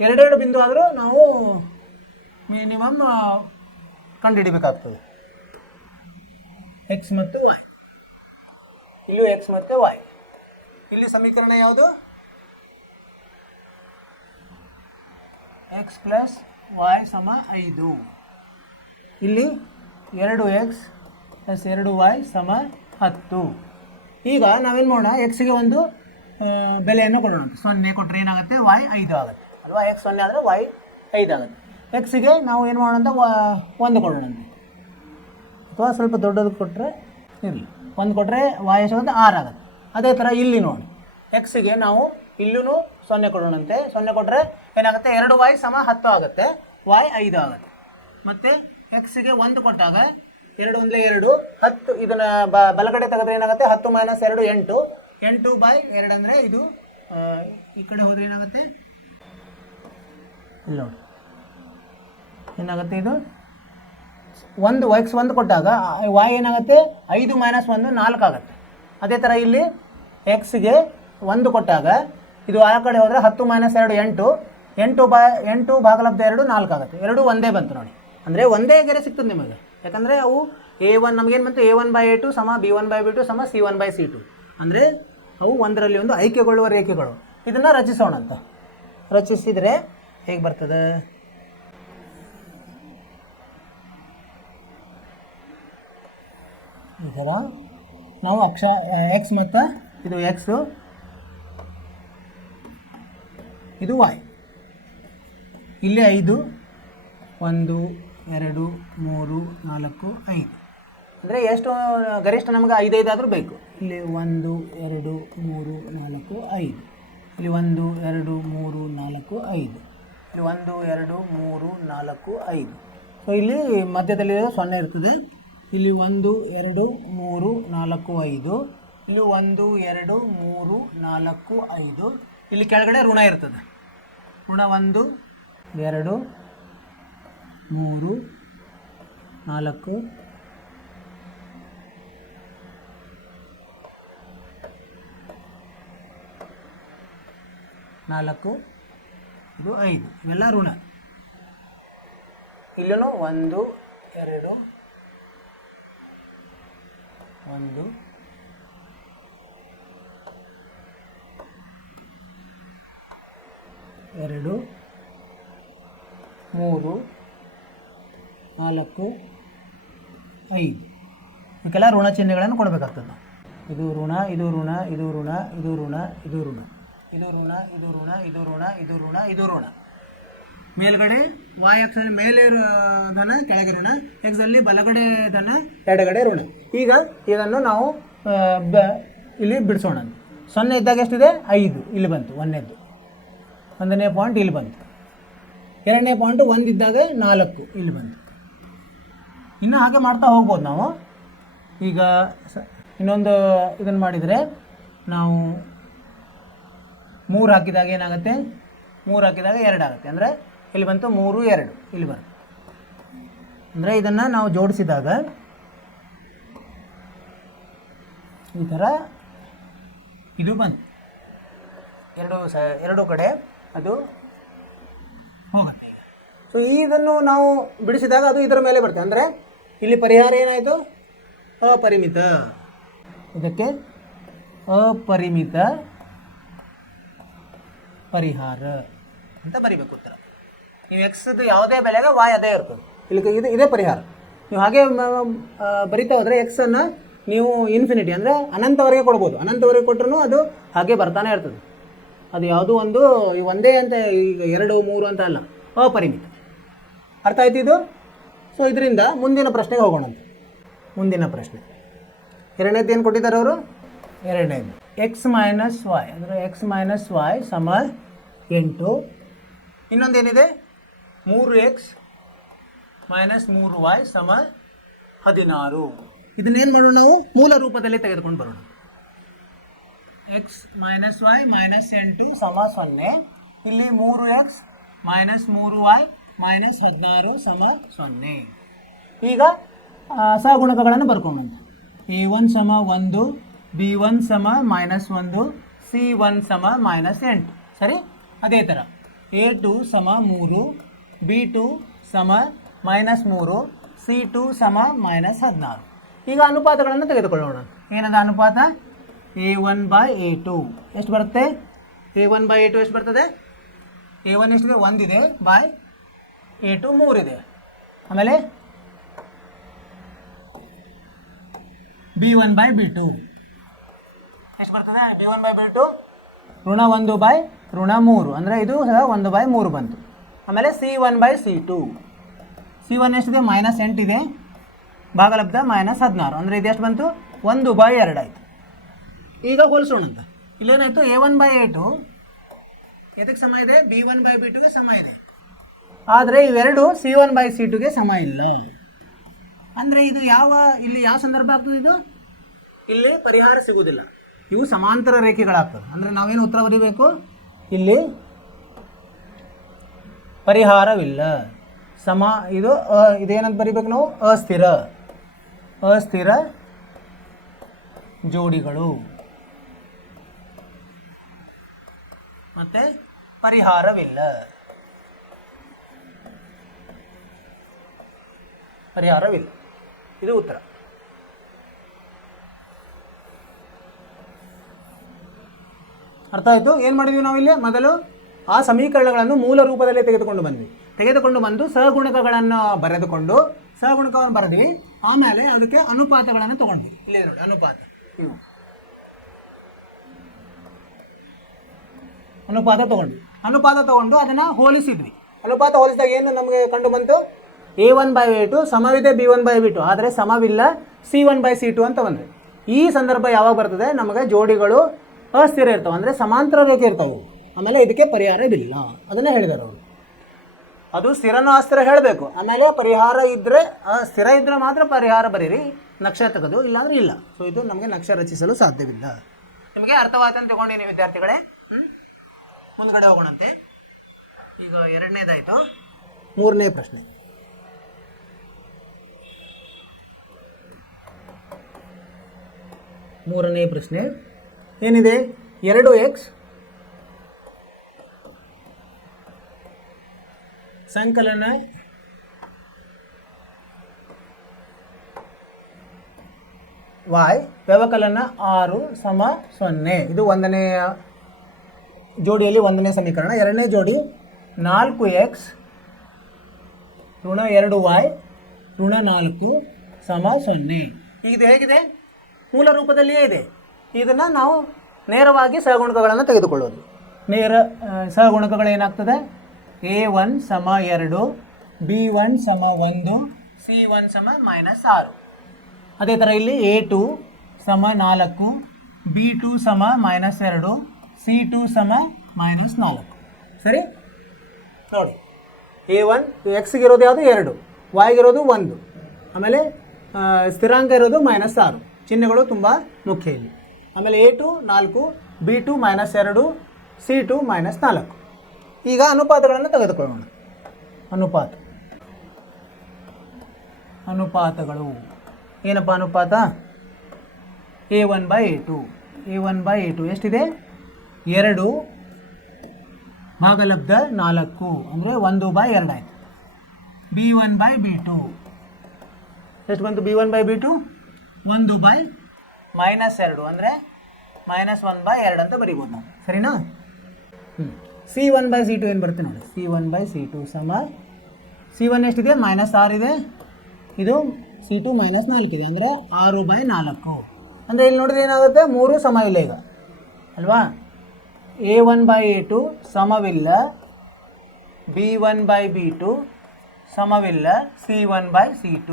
ಎರಡೆರಡು ಬಿಂದು ಆದರೂ ನಾವು ಮಿನಿಮಮ್ ಕಂಡುಹಿಡಿಬೇಕಾಗ್ತದೆ. ಎಕ್ಸ್ ಮತ್ತು ವೈ, ಇಲ್ಲೂ ಎಕ್ಸ್ ಮತ್ತು ವೈ. ಇಲ್ಲಿ ಸಮೀಕರಣ ಯಾವುದು, ಎಕ್ಸ್ ಪ್ಲಸ್ ವೈ ಸಮ 5. ಇಲ್ಲಿ 2x ಪ್ಲಸ್ 2y ಸಮ 10. ಈಗ ನಾವೇನು ಮಾಡೋಣ, ಎಕ್ಸ್ಗೆ ಒಂದು ಬೆಲೆಯನ್ನು ಕೊಡೋಣ. 0 ಕೊಟ್ಟರೆ ಏನಾಗುತ್ತೆ, y 5 ಆಗುತ್ತೆ ಅಲ್ವಾ. x 0 ಆದರೆ y 5 ಆಗುತ್ತೆ. ಎಕ್ಸಿಗೆ ನಾವು ಏನು ಮಾಡೋಣ ಅಂತ 1 ಕೊಡೋಣಂತೆ, ಅಥವಾ ಸ್ವಲ್ಪ ದೊಡ್ಡದು ಕೊಟ್ಟರೆ ಇರಲಿ. 1 ಕೊಟ್ಟರೆ y ಎಷ್ಟಾಗುತ್ತೆ, 6 ಆಗುತ್ತೆ. ಅದೇ ಥರ ಇಲ್ಲಿ ನೋಡಿ, ಎಕ್ಸಿಗೆ ನಾವು ಇಲ್ಲೂ 0 ಕೊಡೋಣಂತೆ. 0 ಕೊಟ್ಟರೆ ಏನಾಗುತ್ತೆ, 2y ಸಮ 10 ಆಗುತ್ತೆ, y 5 ಆಗುತ್ತೆ. ಮತ್ತು ಎಕ್ಸಿಗೆ 1 ಕೊಟ್ಟಾಗ 2 1 2 10. ಇದನ್ನು ಬಲಗಡೆ ತೆಗೆದ್ರೆ ಏನಾಗುತ್ತೆ, 10 - 2 8. 8/2 ಅಂದರೆ ಇದು ಈ ಕಡೆ ಹೋದರೆ ಏನಾಗುತ್ತೆ, ಇಲ್ಲ ನೋಡಿ ಏನಾಗುತ್ತೆ, ಇದು 1 x 1 ಕೊಟ್ಟಾಗ y ಏನಾಗುತ್ತೆ, 5 - 1 4 ಆಗುತ್ತೆ. ಅದೇ ಥರ ಇಲ್ಲಿ ಎಕ್ಸ್ಗೆ 1 ಕೊಟ್ಟಾಗ ಇದು ಆ ಕಡೆ ಹೋದರೆ 10 - 2 8. 8/2 4 ಆಗುತ್ತೆ. 2 ಒಂದೇ ಬಂತು ನೋಡಿ, ಅಂದರೆ ಒಂದೇ ಗೆರೆ ಸಿಗ್ತದೆ ನಿಮಗೆ. ಯಾಕಂದರೆ ಅವು A1 ನಮಗೇನು ಬಂತು, A1/A2 ಸಮ B1/B2 ಸಮ C1/C2 ಅಂದರೆ ಅವು ಒಂದರಲ್ಲಿ ಒಂದು ಐಕ್ಯಗೊಳ್ಳುವ ರೇಖೆಗಳು. ಇದನ್ನು ರಚಿಸೋಣ ಅಂತ. ರಚಿಸಿದರೆ ಹೇಗೆ ಬರ್ತದೆ, ಈ ಥರ ನಾವು ಎಕ್ಸ್ ಮತ್ತು ಇದು ಎಕ್ಸು, ಇದು ವೈ. ಇಲ್ಲಿ 5 1 2 3 4 5 ಅಂದರೆ ಎಷ್ಟು ಗರಿಷ್ಠ ನಮಗೆ 5 5 ಆದರೂ ಬೇಕು. ಇಲ್ಲಿ 1 2 3 4 5, ಇಲ್ಲಿ 1 2 3 4 5, ಇಲ್ಲಿ 1 2 3 4 5. ಸೊ ಇಲ್ಲಿ ಮಧ್ಯದಲ್ಲಿ 0 ಇರ್ತದೆ. ಇಲ್ಲಿ 1 2 3 4 5, ಇಲ್ಲಿ 1 2 3 4 5. ಇಲ್ಲಿ ಕೆಳಗಡೆ ಋಣ ಇರ್ತದೆ. ಋಣ 1 2 3 4 4 ಇದು 5, ಇವೆಲ್ಲ ಋಣ. ಇಲ್ಲೂ 1 2 1 2 3 4 5 ಇವಕ್ಕೆಲ್ಲ ಋಣ ಚಿಹ್ನೆಗಳನ್ನು ಕೊಡಬೇಕಾಗ್ತದೆ. ಇದು ಋಣ, ಇದು ಋಣ, ಇದು ಋಣ, ಇದು ಋಣ, ಇದು ಋಣ, ಇದು ಋಣ, ಇದು ಋಣ, ಇದು ಋಣ, ಇದು ಋಣ, ಇದು ಋಣ. ಮೇಲ್ಗಡೆ y ಅಕ್ಷದಲ್ಲಿ ಮೇಲೆ ಧನ, ಕೆಳಗೆ ಋಣ. ಎಕ್ಸಲ್ಲಿ ಬಲಗಡೆ ಧನ, ಎಡಗಡೆ ಋಣ. ಈಗ ಇದನ್ನು ನಾವು ಇಲ್ಲಿ ಬಿಡಿಸೋಣ. 0 ಇದ್ದಾಗ ಎಷ್ಟಿದೆ, 5 ಇಲ್ಲಿ ಬಂತು. 1ನೇ ಪಾಯಿಂಟ್ ಇಲ್ಲಿ ಬಂತು. 2ನೇ ಪಾಯಿಂಟು 1 ಇದ್ದಾಗ 4 ಇಲ್ಲಿ ಬಂತು. ಇನ್ನೂ ಹಾಗೆ ಮಾಡ್ತಾ ಹೋಗ್ಬೋದು ನಾವು. ಈಗ ಇನ್ನೊಂದು ಇದನ್ನು ಮಾಡಿದರೆ ನಾವು 3 ಹಾಕಿದಾಗ ಏನಾಗುತ್ತೆ, 3 ಹಾಕಿದಾಗ 2 ಆಗುತ್ತೆ. ಅಂದರೆ ಇಲ್ಲಿ ಬಂತು 3 2 ಇಲ್ಲಿ ಬರುತ್ತೆ. ಅಂದರೆ ಇದನ್ನು ನಾವು ಜೋಡಿಸಿದಾಗ ಈ ಥರ ಇದು ಬಂತು. ಎರಡು ಕಡೆ ಅದು ಹೋಗುತ್ತೆ. ಸೊ ಇದನ್ನು ನಾವು ಬಿಡಿಸಿದಾಗ ಅದು ಇದರ ಮೇಲೆ ಬರ್ತದೆ. ಅಂದರೆ ಇಲ್ಲಿ ಪರಿಹಾರ ಏನಾಯಿತು? ಅಪರಿಮಿತ. ಇದಕ್ಕೆ ಅಪರಿಮಿತ ಪರಿಹಾರ ಅಂತ ಬರಿಬೇಕು ಉತ್ತರ. ನೀವು ಎಕ್ಸ್ದು ಯಾವುದೇ ಬೆಲೆಗೆ ವಾಯ್ ಅದೇ ಇರ್ತದೆ. ಇಲ್ಲಿ ಇದೇ ಪರಿಹಾರ. ನೀವು ಹಾಗೆ ಬರಿತಾ ಹೋದರೆ ಎಕ್ಸನ್ನು ನೀವು ಇನ್ಫಿನಿಟಿ ಅಂದರೆ ಅನಂತವರೆಗೆ ಕೊಡ್ಬೋದು. ಅನಂತವರೆಗೆ ಕೊಟ್ಟರು ಅದು ಹಾಗೆ ಬರ್ತಾನೆ ಇರ್ತದೆ. ಅದು ಯಾವುದೂ ಒಂದು ಒಂದೇ ಅಂತ ಈಗ 2, 3 ಅಂತ ಅಲ್ಲ, ಅಪರಿಮಿತ. ಅರ್ಥ ಆಯ್ತು ಇದು? ಸೊ ಇದರಿಂದ ಮುಂದಿನ ಪ್ರಶ್ನೆಗೆ ಹೋಗೋಣಂತೆ. ಮುಂದಿನ ಪ್ರಶ್ನೆ ಎರಡನೇದು ಏನು ಕೊಟ್ಟಿದ್ದಾರೆ ಅವರು? ಎರಡನೇದು ಎಕ್ಸ್ ಮೈನಸ್ ವಾಯ್ ಅಂದರೆ ಎಕ್ಸ್ ಮೈನಸ್ ವಾಯ್ ಸಮ 8. ಇನ್ನೊಂದೇನಿದೆ? 3x ಮೈನಸ್ 3y ಸಮ 16. ಇದನ್ನೇನು ಮಾಡೋಣ? ನಾವು ಮೂಲ ರೂಪದಲ್ಲಿ ತೆಗೆದುಕೊಂಡು ಬರೋಣ. ಎಕ್ಸ್ ಮೈನಸ್ ವೈ ಮೈನಸ್ 8 ಸಮ 0. ಇಲ್ಲಿ 3x ಮೈನಸ್ 3y ಮೈನಸ್ 16 ಸಮ 0. ಈಗ ಸಹಗುಣಕಗಳನ್ನು ಬರ್ಕೊಂಬಂತ. a1 ಸಮ 1, b1 ಸಮ ಮೈನಸ್ 1, c1 ಸಮ ಮೈನಸ್ 8. ಸರಿ. ಅದೇ ಥರ a2 ಸಮ 3, b2 ಸಮ ಮೈನಸ್ 3, c2 ಸಮ ಮೈನಸ್ 16. ಈಗ ಅನುಪಾತಗಳನ್ನು ತೆಗೆದುಕೊಳ್ಳೋಣ. ಏನದ ಅನುಪಾತ? a1/a2 ಎಷ್ಟು ಬರುತ್ತೆ? a1/a2 ಎಷ್ಟು ಬರ್ತದೆ? a1 ಎಷ್ಟಿದೆ? 1 ಇದೆ, ಬೈ a2 3 ಇದೆ. ಆಮೇಲೆ b1/b2 ಎಷ್ಟು ಬರ್ತದೆ? b1/b2 ಋಣ 1/3 ಅಂದರೆ ಇದು 1/3 ಬಂತು. ಆಮೇಲೆ c1/c2 c1 ಎಷ್ಟಿದೆ? ಮೈನಸ್ 8 ಇದೆ, ಭಾಗಲಬ್ಧ ಮೈನಸ್ 16 ಅಂದರೆ ಇದು ಎಷ್ಟು ಬಂತು? 1/2 ಆಯಿತು. ಈಗ ಹೋಲಿಸೋಣಂತ. ಇಲ್ಲೇನಾಯಿತು? a1/a2 ಎದಕ್ಕೆ ಸಮ ಇದೆ? b1/b2ಗೆ ಸಮ ಇದೆ. ಆದರೆ ಇವೆರಡು c1/c2ಗೆ ಸಮ ಇಲ್ಲ. ಅಂದರೆ ಇದು ಇಲ್ಲಿ ಯಾವ ಸಂದರ್ಭ ಆಗ್ತದೆ? ಇದು ಇಲ್ಲಿ ಪರಿಹಾರ ಸಿಗುವುದಿಲ್ಲ. ಇವು ಸಮಾಂತರ ರೇಖೆಗಳಾಗ್ತದೆ. ಅಂದರೆ ನಾವೇನು ಉತ್ತರ ಬರೀಬೇಕು? ಇಲ್ಲಿ ಪರಿಹಾರವಿಲ್ಲ. ಇದೇನಂತ ಬರೀಬೇಕು ನಾವು? ಅಸ್ಥಿರ ಜೋಡಿಗಳು ಮತ್ತೆ ಪರಿಹಾರವಿಲ್ಲ. ಇದು ಉತ್ತರ. ಅರ್ಥ ಆಯಿತು? ಏನು ಮಾಡಿದ್ವಿ ನಾವಿಲ್ಲಿ? ಮೊದಲು ಆ ಸಮೀಕರಣಗಳನ್ನು ಮೂಲ ರೂಪದಲ್ಲಿ ತೆಗೆದುಕೊಂಡು ಬಂದು ಸಹಗುಣಕಗಳನ್ನು ಸಹಗುಣಕವನ್ನು ಬರೆದ್ವಿ. ಆಮೇಲೆ ಅದಕ್ಕೆ ಅನುಪಾತಗಳನ್ನು ತಗೊಂಡ್ವಿ. ಇಲ್ಲಿ ನೋಡಿ ಅನುಪಾತ ತಗೊಂಡು ಅದನ್ನು ಹೋಲಿಸಿದ್ವಿ. ಅನುಪಾತ ಹೋಲಿಸಿದಾಗ ಏನು ನಮಗೆ ಕಂಡು ಬಂತು? a1/a2 ಸಮವಿದೆ b1/b2, ಆದರೆ ಸಮವಿಲ್ಲ c1/c2 ಅಂತ ಬಂದರೆ. ಈ ಸಂದರ್ಭ ಯಾವಾಗ ಬರ್ತದೆ? ನಮಗೆ ಜೋಡಿಗಳು ಅಸ್ಥಿರ ಇರ್ತವೆ, ಅಂದರೆ ಸಮಾಂತರ ರೇಖೆ ಇರ್ತವೆ. ಆಮೇಲೆ ಇದಕ್ಕೆ ಪರಿಹಾರವಿಲ್ಲ, ಅದನ್ನೇ ಹೇಳಿದ್ದಾರೆ ಅವರು. ಅದು ಸ್ಥಿರನೋ ಅಸ್ಥಿರ ಹೇಳಬೇಕು. ಆಮೇಲೆ ಪರಿಹಾರ ಇದ್ದರೆ, ಸ್ಥಿರ ಇದ್ದರೆ ಮಾತ್ರ ಪರಿಹಾರ ಬರೀರಿ, ನಕ್ಷೆ ತೆಗೆದು, ಇಲ್ಲಾಂದ್ರೆ ಇಲ್ಲ. ಸೊ ಇದು ನಮಗೆ ನಕ್ಷೆ ರಚಿಸಲು ಸಾಧ್ಯವಿಲ್ಲ. ನಿಮಗೆ ಅರ್ಥವಾಯ್ತಂತ ತಗೊಂಡಿನಿ ವಿದ್ಯಾರ್ಥಿಗಳೇ. ಮುಂದ್ಗಡೆ ಹೋಗೋಣಂತೆ. ಈಗ ಎರಡನೇದಾಯಿತು. ಮೂರನೇ ಪ್ರಶ್ನೆ. ಏನಿದೆ? 2x ಸಂಕಲನ y ವ್ಯವಕಲನ 6 ಸಮ 0. ಇದು ಒಂದನೆಯ ಜೋಡಿಯಲ್ಲಿ ಒಂದನೇ ಸಮೀಕರಣ. ಎರಡನೇ ಜೋಡಿ 4x ಋಣ 2y ಋಣ 4 ಸಮ 0. ಈಗ ಇದು ಹೇಗಿದೆ? ಮೂಲ ರೂಪದಲ್ಲಿಯೇ ಇದೆ. ಇದನ್ನು ನಾವು ನೇರವಾಗಿ ಸಹಗುಣಕಗಳನ್ನು ತೆಗೆದುಕೊಳ್ಳೋದು. ಸಹಗುಣಕಗಳು ಏನಾಗ್ತದೆ? a1 ಸಮ 2, b1 ಸಮ 1, c1 ಸಮ -6. ಅದೇ ಥರ ಇಲ್ಲಿ a2 ಸಮ 4, b2 ಸಮ -2, c2 ಸಮ -4. ಸರಿ ನೋಡಿ, a1 ಎಕ್ಸ್ಗೆ ಇರೋದು ಯಾವುದು? 2, ವಾಯ್ಗೆ ಇರೋದು 1, ಆಮೇಲೆ ಸ್ಥಿರಾಂಕ ಇರೋದು -6. ಚಿಹ್ನೆಗಳು ತುಂಬ ಮುಖ್ಯ ಇಲ್ಲಿ. ಆಮೇಲೆ a2 4, b2 -2, c2 -4. ಈಗ ಅನುಪಾತಗಳನ್ನು ತೆಗೆದುಕೊಳ್ಳೋಣ. ಅನುಪಾತಗಳು ಏನಪ್ಪ ಅನುಪಾತ? a1/a2 ಎಷ್ಟಿದೆ? 2 ಭಾಗಲಬ್ಧ 4 ಅಂದರೆ 1/2 ಆಯಿತು. B1/B2 ಎಷ್ಟು ಬಂತು? B1/B2 1/-2 ಅಂದರೆ -1/2 ಅಂತ ಬರಿಬೋದು ನಾವು, ಸರಿನಾ? C1/C2 ಏನು ಬರುತ್ತೆ ನೋಡಿ, C1/C2 ಸಮ C1 ಎಷ್ಟಿದೆ? -6 ಇದೆ, ಇದು C2 -4 ಇದೆ, ಅಂದರೆ 6/4. ಅಂದರೆ ಇಲ್ಲಿ ನೋಡಿದ್ರೆ ಏನಾಗುತ್ತೆ? 3 ಸಮ ಇಲ್ಲ ಈಗ ಅಲ್ವಾ? A1/A2 ಸಮವಿಲ್ಲ, B1/B2 ಸಮವಿಲ್ಲ, C1/C2.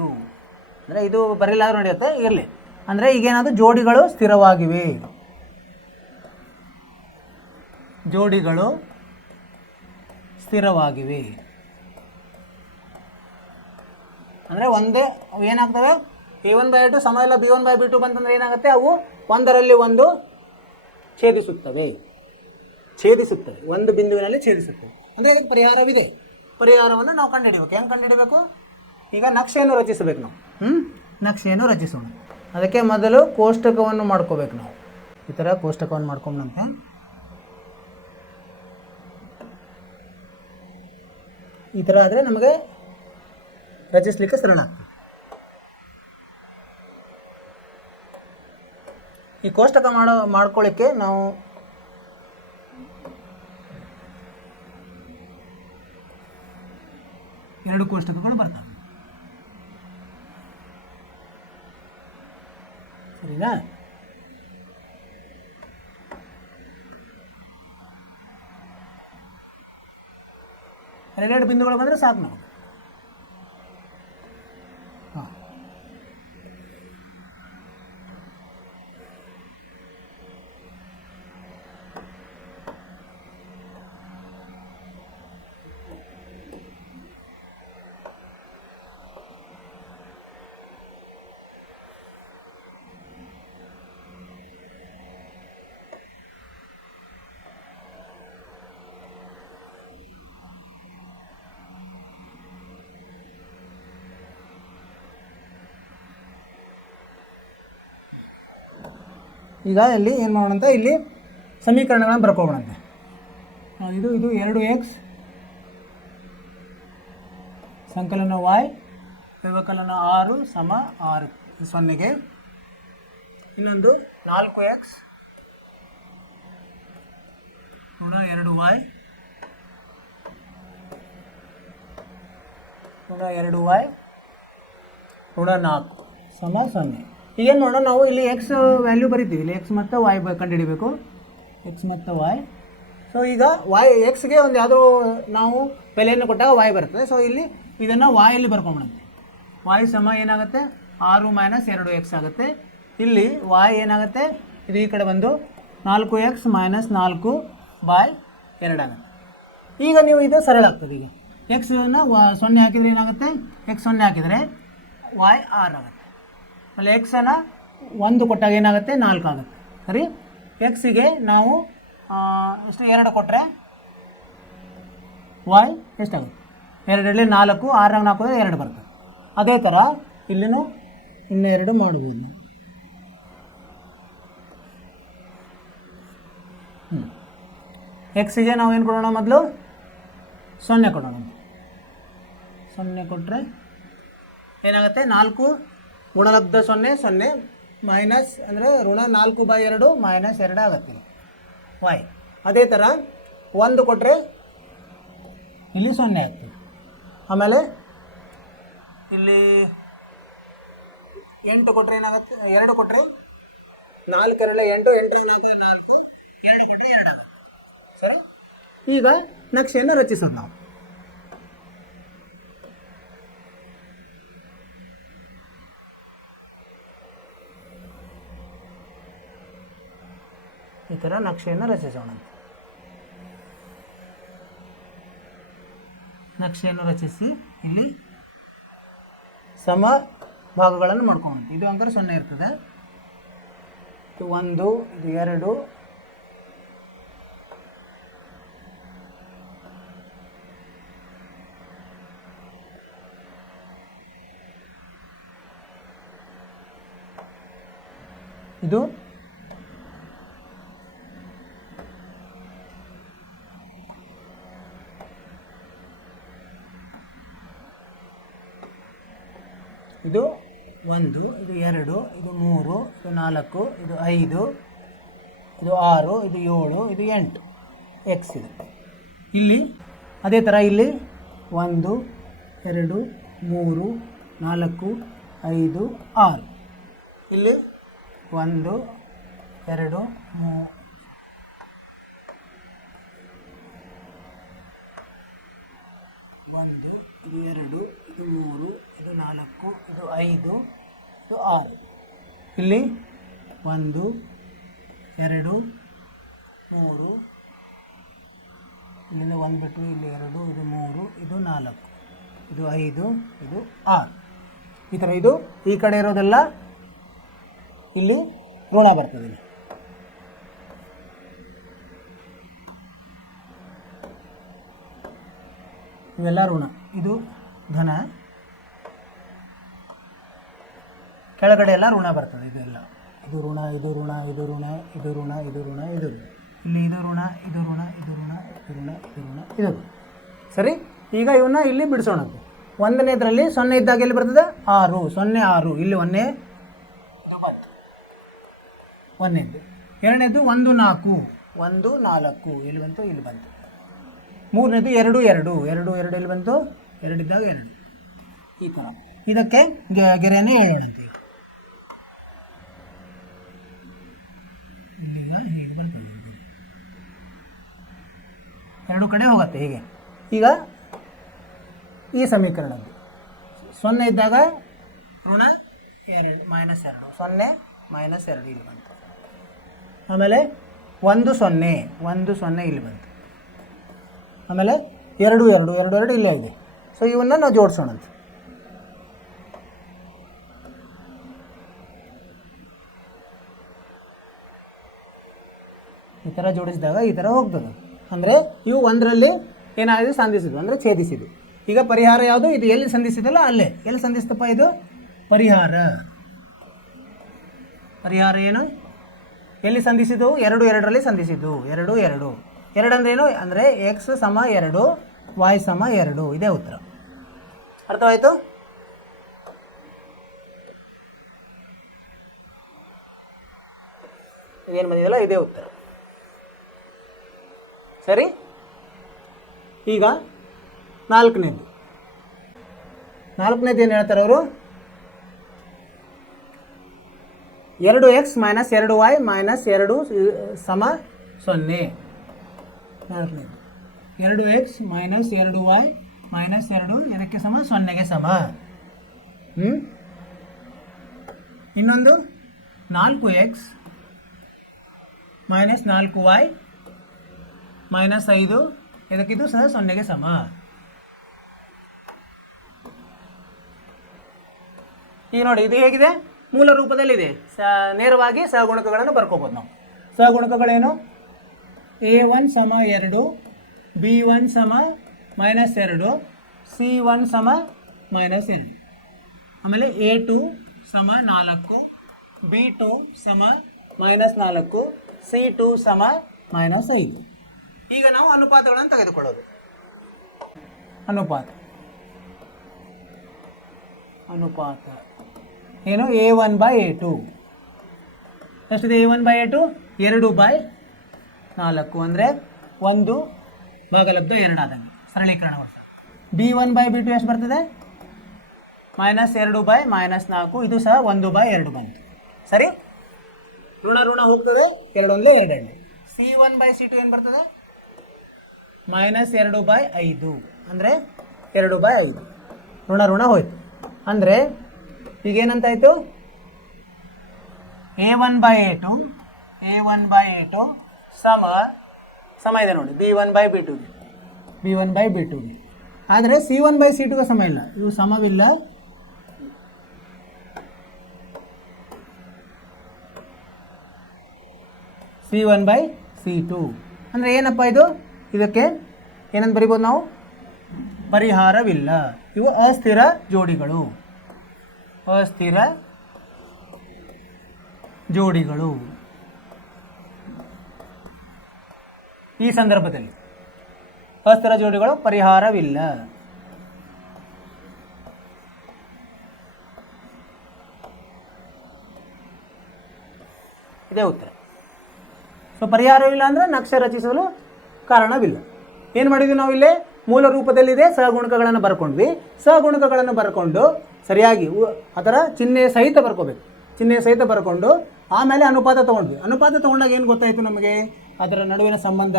ಅಂದರೆ ಇದು ಬರೀಲ್ಲ ನಡೆಯುತ್ತೆ, ಇರಲಿ. ಅಂದರೆ ಈಗೇನಾದರೂ ಜೋಡಿಗಳು ಸ್ಥಿರವಾಗಿವೆ, ಜೋಡಿಗಳು ಸ್ಥಿರವಾಗಿವೆ ಅಂದರೆ ಒಂದೇ ಅವು ಏನಾಗ್ತವೆ? A1/A2 ಸಮ ಇಲ್ಲ B1/B2 ಬಂತಂದರೆ ಏನಾಗುತ್ತೆ? ಅವು ಒಂದರಲ್ಲಿ ಒಂದು ಛೇದಿಸುತ್ತವೆ, ಒಂದು ಬಿಂದುವಿನಲ್ಲಿ ಛೇದಿಸುತ್ತವೆ. ಅಂದರೆ ಇದಕ್ಕೆ ಪರಿಹಾರವಿದೆ. ಪರಿಹಾರವನ್ನು ನಾವು ಕಂಡುಹಿಡಿಯಬೇಕು. ಹೆಂಗೆ ಕಂಡುಹಿಡಬೇಕು? ಈಗ ನಕ್ಷೆಯನ್ನು ರಚಿಸಬೇಕು ನಾವು. ನಕ್ಷೆಯನ್ನು ರಚಿಸೋಣ. ಅದಕ್ಕೆ ಮೊದಲು ಕೋಷ್ಟಕವನ್ನು ಮಾಡ್ಕೋಬೇಕು ನಾವು. ಈ ಥರ ಕೋಷ್ಟಕವನ್ನು ಮಾಡ್ಕೊಂಡಂತೆ ಈ ಥರ ಆದರೆ ನಮಗೆ ರಚಿಸಲಿಕ್ಕೆ ಸರಳ ಆಗ್ತದೆ. ಈ ಕೋಷ್ಟಕ ಮಾಡ್ಕೊಳ್ಳಿಕ್ಕೆ ನಾವು ಎರಡು ಕೋಷ್ಟಕಗಳು ಬರ್ತವೆ, ಸರಿನಾ? ಎರಡೆರಡು ಬಿಂದುಗಳು ಬಂದರೆ ಸಾಕು ನಾವು. ಈಗ ಇಲ್ಲಿ ಏನು ಮಾಡೋಣ ಅಂತ, ಇಲ್ಲಿ ಸಮೀಕರಣಗಳನ್ನು ಬರ್ಕೋಬೋಣಂತೆ. ಇದು 2x ಸಂಕಲನ y ವ್ಯವಕಲನ 6 ಸಮ 6 0ಗೆ, ಇನ್ನೊಂದು 4x ಋಣ 2y ಋಣ 4 ಸಮ 0. ಈಗೇನು ಮಾಡೋಣ, ನಾವು ಇಲ್ಲಿ ಎಕ್ಸ್ ವ್ಯಾಲ್ಯೂ ಬರಿತೀವಿ. ಇಲ್ಲಿ ಎಕ್ಸ್ ಮತ್ತು ವೈ ಕಂಡುಹಿಡಿಬೇಕು, ಎಕ್ಸ್ ಮತ್ತು ವೈ. ಸೊ ಈಗ ವೈ ಎಕ್ಸ್ಗೆ ಒಂದು ಯಾವುದೋ ನಾವು ಬೆಲೆಯನ್ನು ಕೊಟ್ಟಾಗ ವೈ ಬರ್ತದೆ. ಸೊ ಇಲ್ಲಿ ಇದನ್ನು ವಾಯಲ್ಲಿ ಬರ್ಕೊಂಬಿಡುತ್ತೆ. ವಾಯ್ ಸಮ ಏನಾಗುತ್ತೆ? 6 - 2x ಆಗುತ್ತೆ. ಇಲ್ಲಿ ವಾಯ್ ಏನಾಗುತ್ತೆ? ಇದು ಈ ಕಡೆ ಬಂದು 4x - 4/2 ಆಗುತ್ತೆ. ಈಗ ನೀವು ಇದು ಸರಳ ಆಗ್ತದೆ. ಈಗ ಎಕ್ಸನ್ನು 0 ಹಾಕಿದರೆ ಏನಾಗುತ್ತೆ? ಎಕ್ಸ್ 0 ಹಾಕಿದರೆ ವಾಯ್ 6 ಆಗುತ್ತೆ. ಅಲ್ಲಿ ಎಕ್ಸನ್ನು 1 ಕೊಟ್ಟಾಗ ಏನಾಗುತ್ತೆ? 4 ಆಗುತ್ತೆ. ಸರಿ, ಎಕ್ಸಿಗೆ ನಾವು ಎಷ್ಟು 2 ಕೊಟ್ಟರೆ ವಾಯ್ ಎಷ್ಟಾಗುತ್ತೆ? 2 4, 6 4 2 ಬರ್ತದೆ. ಅದೇ ಥರ ಇಲ್ಲಿನೂ ಇನ್ನೂ 2 ಮಾಡ್ಬೋದು ನಾವು. ಎಕ್ಸಿಗೆ ನಾವು ಏನು ಕೊಡೋಣ? ಮೊದಲು 0 ಕೊಡೋಣ. 0 ಕೊಟ್ಟರೆ ಏನಾಗುತ್ತೆ? 4 ಗುಣಲಬ್ಧ 0 0 ಮೈನಸ್ ಅಂದರೆ ಋಣ 4/2 -2 ಆಗುತ್ತೆ ವೈ. ಅದೇ ಥರ 1 ಕೊಟ್ಟರೆ ಇಲ್ಲಿ 0 ಆಗ್ತದೆ. ಆಮೇಲೆ ಇಲ್ಲಿ 8 ಕೊಟ್ಟರೆ ಏನಾಗುತ್ತೆ? 2 ಕೊಟ್ಟರೆ 4 2 8 8 4 4 2 ಕೊಟ್ಟರೆ 2 ಆಗುತ್ತೆ. ಸರಿ, ಈಗ ನಕ್ಷೆಯನ್ನು ರಚಿಸೋದು ನಾವು. ಈ ಥರ ನಕ್ಷೆಯನ್ನು ರಚಿಸೋಣ. ನಕ್ಷೆಯನ್ನು ರಚಿಸಿ ಇಲ್ಲಿ ಸಮ ಭಾಗಗಳನ್ನು ಮಾಡ್ಕೊಂಡು, ಇದು ಅಂಕರ್ 0 ಇರ್ತದೆ. ಇದು 1, ಇದು 2, ಇದು ಇದು 1, ಇದು 2, ಇದು 3, ಇದು 4, ಇದು 5, ಇದು 6, ಇದು 7, ಇದು 8 ಎಕ್ಸ್ ಇದೆ. ಇಲ್ಲಿ ಅದೇ ಥರ ಇಲ್ಲಿ 1, 2, 3, 4, 5, 6. ಇಲ್ಲಿ 1, 2, 3, 1, ಇದು 2, ಇದು 3, ಇದು 4, ಇದು 5, ಇದು 6. ಇಲ್ಲಿ 1, 2, 3, ಇಲ್ಲಿಂದ 1 ಬಿಟ್ಟು ಇಲ್ಲಿ 2, ಇದು 3, ಇದು 4, ಇದು 5, ಇದು 6. ಈ ಥರ ಇದು ಈ ಕಡೆ ಇರೋದೆಲ್ಲ ಇಲ್ಲಿ ಋಣ ಬರ್ತದೆ. ಇವೆಲ್ಲ ಋಣ, ಇದು ಧನ, ಕೆಳಗಡೆ ಎಲ್ಲ ಋಣ ಬರ್ತದೆ. ಇದೆಲ್ಲ ಇದು ಋಣ, ಇದು ಋಣ, ಇದು ಋಣ, ಇದು ಋಣ, ಇದು ಋಣ, ಇದು ಇಲ್ಲಿ ಇದು ಋಣ, ಇದು ಋಣ, ಇದು ಋಣ, ಇದು ಋಣ, ಇದು ಋಣ, ಇದು ಸರಿ. ಈಗ ಇವನ್ನ ಇಲ್ಲಿ ಬಿಡಿಸೋಣ. 1ನೇದರಲ್ಲಿ 0 ಇದ್ದಾಗ ಎಲ್ಲಿ ಬರ್ತದೆ 6, 0, 6. ಇಲ್ಲಿ 1ನೇ 1ನೇದು. 2ನೇದು 1, 4, 1, 4 ಇಲ್ಲಿ ಬಂತು, ಇಲ್ಲಿ ಬಂತು. 3ನೇದು 2, 2, 2, 2 ಇಲ್ಲಿ ಬಂತು, 2 ಇದ್ದಾಗ 2. ಈ ಥರ ಇದಕ್ಕೆ ಗೆರೆನೇ ಹೇಳೋಣಂತೆ. ಇಲ್ಲಿಗ ಹೀಗೆ ಬರ್ತದೆ, 2 ಕಡೆ ಹೋಗುತ್ತೆ ಹೀಗೆ. ಈಗ ಈ ಸಮೀಕರಣದ್ದು 0 ಇದ್ದಾಗ ಋಣ 2 -2, 0 -2 ಇಲ್ಲಿ ಬಂತು. ಆಮೇಲೆ 1, 0, 1, 0 ಇಲ್ಲಿ ಬಂತು. ಆಮೇಲೆ 2, 2, 2, 2 ಇಲ್ಲೇ ಇದೆ. ಸೊ ಇವನ್ನ ನಾವು ಜೋಡಿಸೋಣಂತೆ. ಈ ಥರ ಜೋಡಿಸಿದಾಗ ಈ ಥರ ಹೋಗ್ತದೆ. ಅಂದರೆ ಇವು 1ರಲ್ಲಿ ಏನಾಗಿದೆ ಸಂಧಿಸಿದ್ವು, ಅಂದರೆ ಛೇದಿಸಿದ್ವು. ಈಗ ಪರಿಹಾರ ಯಾವುದು? ಇದು ಎಲ್ಲಿ ಸಂಧಿಸಿದಲ್ಲ ಅಲ್ಲೇ. ಎಲ್ಲಿ ಸಂಧಿಸ್ತಪ್ಪ ಇದು? ಪರಿಹಾರ. ಪರಿಹಾರ ಏನು? ಎಲ್ಲಿ ಸಂಧಿಸಿದ್ದು? 2, 2ರಲ್ಲಿ ಸಂಧಿಸಿದ್ದು. 2, 2. 2 ಅಂದ್ರೆ ಏನು? ಅಂದರೆ x = 2, y = 2. ಇದೇ ಉತ್ತರ. ಅರ್ಥವಾಯಿತು? ಏನು ಬಂದಿದೆಯಲ್ಲ ಇದೇ ಉತ್ತರ. ಸರಿ. ಈಗ 4ನೇದು ಏನು ಹೇಳ್ತಾರೆ ಅವರು? 2x - 2y - 2 = 0. 4ನೇದು 2x - 2y - 2 ಇದಕ್ಕೆ ಸಮ 0ಗೆ ಸಮ. ಇನ್ನೊಂದು 4x - 4y - 5 ಇದಕ್ಕಿದು ಸಹ 0ಗೆ ಸಮ. ಈಗ ನೋಡಿ, ಇದು ಹೇಗಿದೆ? ಮೂಲ ರೂಪದಲ್ಲಿದೆ. ನೇರವಾಗಿ ಸಹಗುಣಕಗಳನ್ನು ಬರ್ಕೋಬೋದು ನಾವು. ಸಹಗುಣಕಗಳೇನು? a1 = 2, b1 = -2, c1 = -2. ಆಮೇಲೆ a2 = 4, b2 = -4, c2 = -5. ಈಗ ನಾವು ಅನುಪಾತಗಳನ್ನು ತೆಗೆದುಕೊಳ್ಳೋದು. ಅನುಪಾತ ಏನು? a1/a2 ಎಷ್ಟಿದೆ? a1/a2 2/4 ಅಂದರೆ 1 ಭಾಗಲಬ್ಧ 2 ಆದಂಗೆ ಸರಳೀಕರಣ. b1/b2 ಎಷ್ಟು ಬರ್ತದೆ? -2 / -4. ಇದು ಸಹ 1/2 ಬಂತು. ಸರಿ. ಋಣ ಹೋಗ್ತದೆ. 2 1 2. c1/c2 ಏನು ಬರ್ತದೆ? -2/5 ಅಂದರೆ 2/5. ಋಣ ಹೋಯ್ತು. ಅಂದರೆ ಈಗೇನಂತಾಯಿತು? a1/a2 ಸಮ ಇದೆ ನೋಡಿ b1/b2. ಆದರೆ c1/c2ಗೆ ಸಮ ಇಲ್ಲ. ಇವು ಸಮವಿಲ್ಲ. c1/c2 ಅಂದರೆ ಏನಪ್ಪ ಇದು? ಇದಕ್ಕೆ ಏನಂತ ಬರಿಬೋದು ನಾವು? ಪರಿಹಾರವಿಲ್ಲ. ಇವು ಅಸ್ಥಿರ ಜೋಡಿಗಳು. ಈ ಸಂದರ್ಭದಲ್ಲಿ ಅಸ್ಥಿರ ಜೋಡಿಗಳು ಪರಿಹಾರವಿಲ್ಲ. ಇದೇ ಉತ್ತರ. ಸೊ ಪರಿಹಾರವಿಲ್ಲ ಅಂದರೆ ನಕ್ಷೆ ರಚಿಸಲು ಕಾರಣವಿಲ್ಲ. ಏನು ಮಾಡಿದ್ವಿ ನಾವು ಇಲ್ಲಿ ಮೂಲ ರೂಪದಲ್ಲಿದೆ ಸಹಗುಣಕಗಳನ್ನು ಬರ್ಕೊಂಡ್ವಿ. ಸಹಗುಣಕಗಳನ್ನು ಬರ್ಕೊಂಡು ಸರಿಯಾಗಿ ಅದರ ಚಿಹ್ನೆ ಸಹಿತ ಬರ್ಕೋಬೇಕು. ಚಿಹ್ನೆ ಸಹಿತ ಬರ್ಕೊಂಡು ಆಮೇಲೆ ಅನುಪಾತ ತೊಗೊಂಡ್ವಿ. ಅನುಪಾತ ತೊಗೊಂಡಾಗ ಏನು ಗೊತ್ತಾಯಿತು ನಮಗೆ? ಅದರ ನಡುವಿನ ಸಂಬಂಧ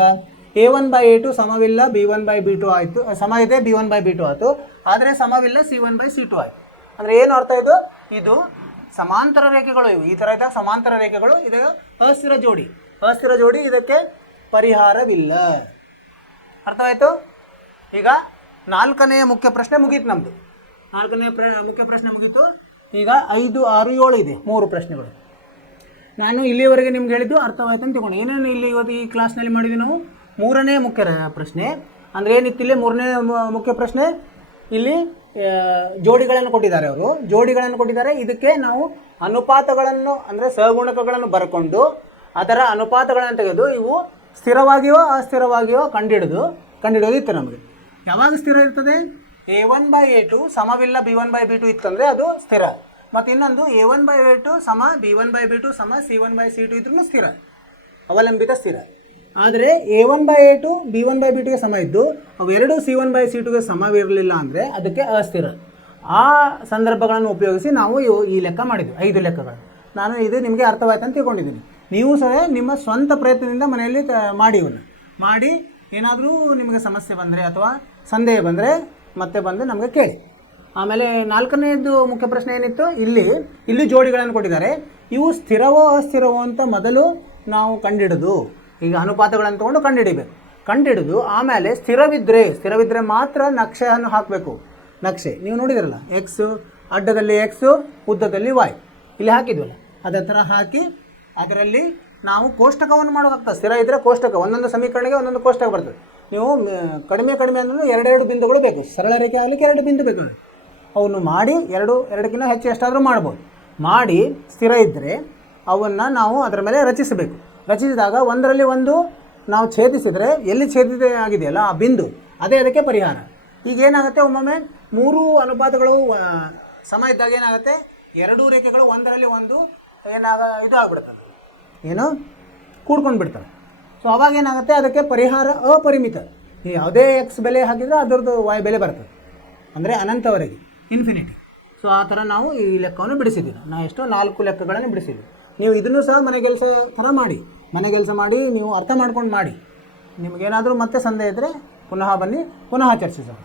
A1/A2 ಸಮವಿಲ್ಲ B1/B2 ಆಯಿತು, ಸಮ ಇದೆ B1/B2 ಆಯಿತು, ಆದರೆ ಸಮವಿಲ್ಲ C1/C2 ಆಯಿತು. ಅಂದರೆ ಏನು ಅರ್ಥ ಇದು? ಇದು ಸಮಾಂತರ ರೇಖೆಗಳು. ಇವು ಈ ಥರ ಇದ್ದಾಗ ಸಮಾಂತರ ರೇಖೆಗಳು, ಇದು ಅಸ್ಥಿರ ಜೋಡಿ. ಅಸ್ಥಿರ ಜೋಡಿ, ಇದಕ್ಕೆ ಪರಿಹಾರವಿಲ್ಲ. ಅರ್ಥವಾಯಿತು? ಈಗ 4ನೇ ಮುಖ್ಯ ಪ್ರಶ್ನೆ ಮುಗೀತು ನಮ್ಮದು. 4ನೇ ಮುಖ್ಯ ಪ್ರಶ್ನೆ ಮುಗೀತು. ಈಗ 5, 6, 7 ಇದೆ 3 ಪ್ರಶ್ನೆಗಳು. ನಾನು ಇಲ್ಲಿವರೆಗೆ ನಿಮ್ಗೆ ಹೇಳಿದ್ದು ಅರ್ಥವಾಯ್ತು ಅಂತ ತಿಳ್ಕೊಂಡು ಏನೇನು ಇಲ್ಲಿ ಇವತ್ತು ಈ ಕ್ಲಾಸ್ನಲ್ಲಿ ಮಾಡಿದ್ವಿ ನಾವು 3ನೇ ಮುಖ್ಯ ಪ್ರಶ್ನೆ. ಅಂದರೆ ಏನಿತ್ತು ಇಲ್ಲಿ 3ನೇ ಮುಖ್ಯ ಪ್ರಶ್ನೆ? ಇಲ್ಲಿ ಜೋಡಿಗಳನ್ನು ಕೊಟ್ಟಿದ್ದಾರೆ, ಅವರು ಜೋಡಿಗಳನ್ನು ಕೊಟ್ಟಿದ್ದಾರೆ. ಇದಕ್ಕೆ ನಾವು ಅನುಪಾತಗಳನ್ನು ಅಂದರೆ ಸಹಗುಣಕಗಳನ್ನು ಬರ್ಕೊಂಡು ಅದರ ಅನುಪಾತಗಳನ್ನು ತೆಗೆದು ಇವು ಸ್ಥಿರವಾಗಿಯೋ ಅಸ್ಥಿರವಾಗಿಯೋ ಕಂಡುಹಿಡಿಯೋದಿತ್ತು ನಮಗೆ. ಯಾವಾಗ ಸ್ಥಿರ ಇರ್ತದೆ? A1/A2 ಸಮವಿಲ್ಲ B1/B2 ಇತ್ತಂದರೆ ಅದು ಸ್ಥಿರ. ಮತ್ತು ಇನ್ನೊಂದು A1/A2 ಸಮ B1/B2 ಸಮ C1/C2 ಇದ್ರೂ ಸ್ಥಿರ, ಅವಲಂಬಿತ ಸ್ಥಿರ. ಆದರೆ A1/A2 B1/B2ಗೆ ಸಮ ಇದ್ದು ಅವೆರಡೂ C1/C2ಗೆ ಸಮವಿರಲಿಲ್ಲ ಅಂದರೆ ಅದಕ್ಕೆ ಅಸ್ಥಿರ. ಆ ಸಂದರ್ಭಗಳನ್ನು ಉಪಯೋಗಿಸಿ ನಾವು ಈ ಲೆಕ್ಕ ಮಾಡಿದ್ವಿ, 5 ಲೆಕ್ಕಗಳು. ನಾನು ಇದು ನಿಮಗೆ ಅರ್ಥವಾಯ್ತು ಅಂತ ತಿಳ್ಕೊಂಡಿದ್ದೀನಿ. ನೀವು ಸಹ ನಿಮ್ಮ ಸ್ವಂತ ಪ್ರಯತ್ನದಿಂದ ಮನೆಯಲ್ಲಿ ಮಾಡಿ ಇವನ್ನ ಮಾಡಿ ಏನಾದರೂ ನಿಮಗೆ ಸಮಸ್ಯೆ ಬಂದರೆ ಅಥವಾ ಸಂದೇಹ ಬಂದರೆ ಮತ್ತೆ ಬಂದು ನಮಗೆ ಕೇಳಿ. ಆಮೇಲೆ 4ನೇದು ಮುಖ್ಯ ಪ್ರಶ್ನೆ ಏನಿತ್ತು? ಇಲ್ಲಿ ಜೋಡಿಗಳನ್ನು ಕೊಟ್ಟಿದ್ದಾರೆ. ಇವು ಸ್ಥಿರವೋ ಅಸ್ಥಿರವೋ ಅಂತ ಮೊದಲು ನಾವು ಕಂಡುಹಿಡಿದು, ಈಗ ಅನುಪಾತಗಳನ್ನು ತೊಗೊಂಡು ಕಂಡುಹಿಡಿದು ಆಮೇಲೆ ಸ್ಥಿರವಿದ್ದರೆ ಮಾತ್ರ ನಕ್ಷೆಯನ್ನು ಹಾಕಬೇಕು. ನಕ್ಷೆ ನೀವು ನೋಡಿದಿರಲ್ಲ, ಎಕ್ಸ್ ಅಡ್ಡದಲ್ಲಿ ಎಕ್ಸು, ಉದ್ದದಲ್ಲಿ ವಾಯ್, ಇಲ್ಲಿ ಹಾಕಿದ್ವಲ್ಲ, ಅದೇ ಥರ ಹಾಕಿ ಅದರಲ್ಲಿ ನಾವು ಕೋಷ್ಟಕವನ್ನು ಮಾಡೋಕ್ಕಾಗ್ತದೆ. ಸ್ಥಿರ ಇದ್ದರೆ ಕೋಷ್ಟಕ, ಒಂದೊಂದು ಸಮೀಕರಣಕ್ಕೆ ಒಂದೊಂದು ಕೋಷ್ಟಕ ಬರ್ತದೆ. ನೀವು ಕಡಿಮೆ ಅಂದ್ರೆ 2 ಬಿಂದುಗಳು ಬೇಕು. ಸರಳ ರೇಖೆ ಆಗಲಿಕ್ಕೆ 2 ಬಿಂದು ಬೇಕು. ಅವನ್ನು ಮಾಡಿ ಎರಡಕ್ಕಿಂತ ಹೆಚ್ಚು ಎಷ್ಟಾದರೂ ಮಾಡ್ಬೋದು. ಮಾಡಿ ಸ್ಥಿರ ಇದ್ದರೆ ಅವನ್ನು ನಾವು ಅದರ ಮೇಲೆ ರಚಿಸಬೇಕು. ರಚಿಸಿದಾಗ ಒಂದರಲ್ಲಿ ಒಂದು ನಾವು ಛೇದಿಸಿದರೆ ಎಲ್ಲಿ ಛೇದಿತ ಆಗಿದೆಯಲ್ಲ ಆ ಬಿಂದು, ಅದೇ ಅದಕ್ಕೆ ಪರಿಹಾರ. ಈಗ ಏನಾಗುತ್ತೆ, ಒಮ್ಮೊಮ್ಮೆ 3 ಅನುಪಾತಗಳು ಸಮ ಇದ್ದಾಗ ಏನಾಗುತ್ತೆ, 2 ರೇಖೆಗಳು ಒಂದರಲ್ಲಿ ಒಂದು ಇದು ಆಗ್ಬಿಡ್ತದೆ, ಕೂಡ್ಕೊಂಡು ಬಿಡ್ತವೆ. ಸೊ ಅವಾಗ ಏನಾಗುತ್ತೆ, ಅದಕ್ಕೆ ಪರಿಹಾರ ಅಪರಿಮಿತ. ಯಾವುದೇ ಎಕ್ಸ್ ಬೆಲೆ ಹಾಕಿದರೆ ಅದರದ್ದು ವಾಯ್ ಬೆಲೆ ಬರ್ತದೆ, ಅಂದರೆ ಅನಂತವರೆಗೆ, ಇನ್ಫಿನಿಟಿ. ಸೊ ಆ ಥರ ನಾವು ಈ ಲೆಕ್ಕವನ್ನು ಬಿಡಿಸಿದ್ದೀವಿ. ನಾವು 4 ಲೆಕ್ಕಗಳನ್ನು ಬಿಡಿಸಿದ್ವಿ. ನೀವು ಇದನ್ನು ಸಹ ಮನೆಗೆಲಸ ಥರ ಮಾಡಿ, ಮನೆಗೆಲಸ ಮಾಡಿ ನೀವು ಅರ್ಥ ಮಾಡ್ಕೊಂಡು ಮಾಡಿ. ನಿಮಗೇನಾದರೂ ಮತ್ತೆ ಸಂದೇಹ ಇದ್ದರೆ ಪುನಃ ಬನ್ನಿ, ಪುನಃ ಚರ್ಚಿಸೋಣ.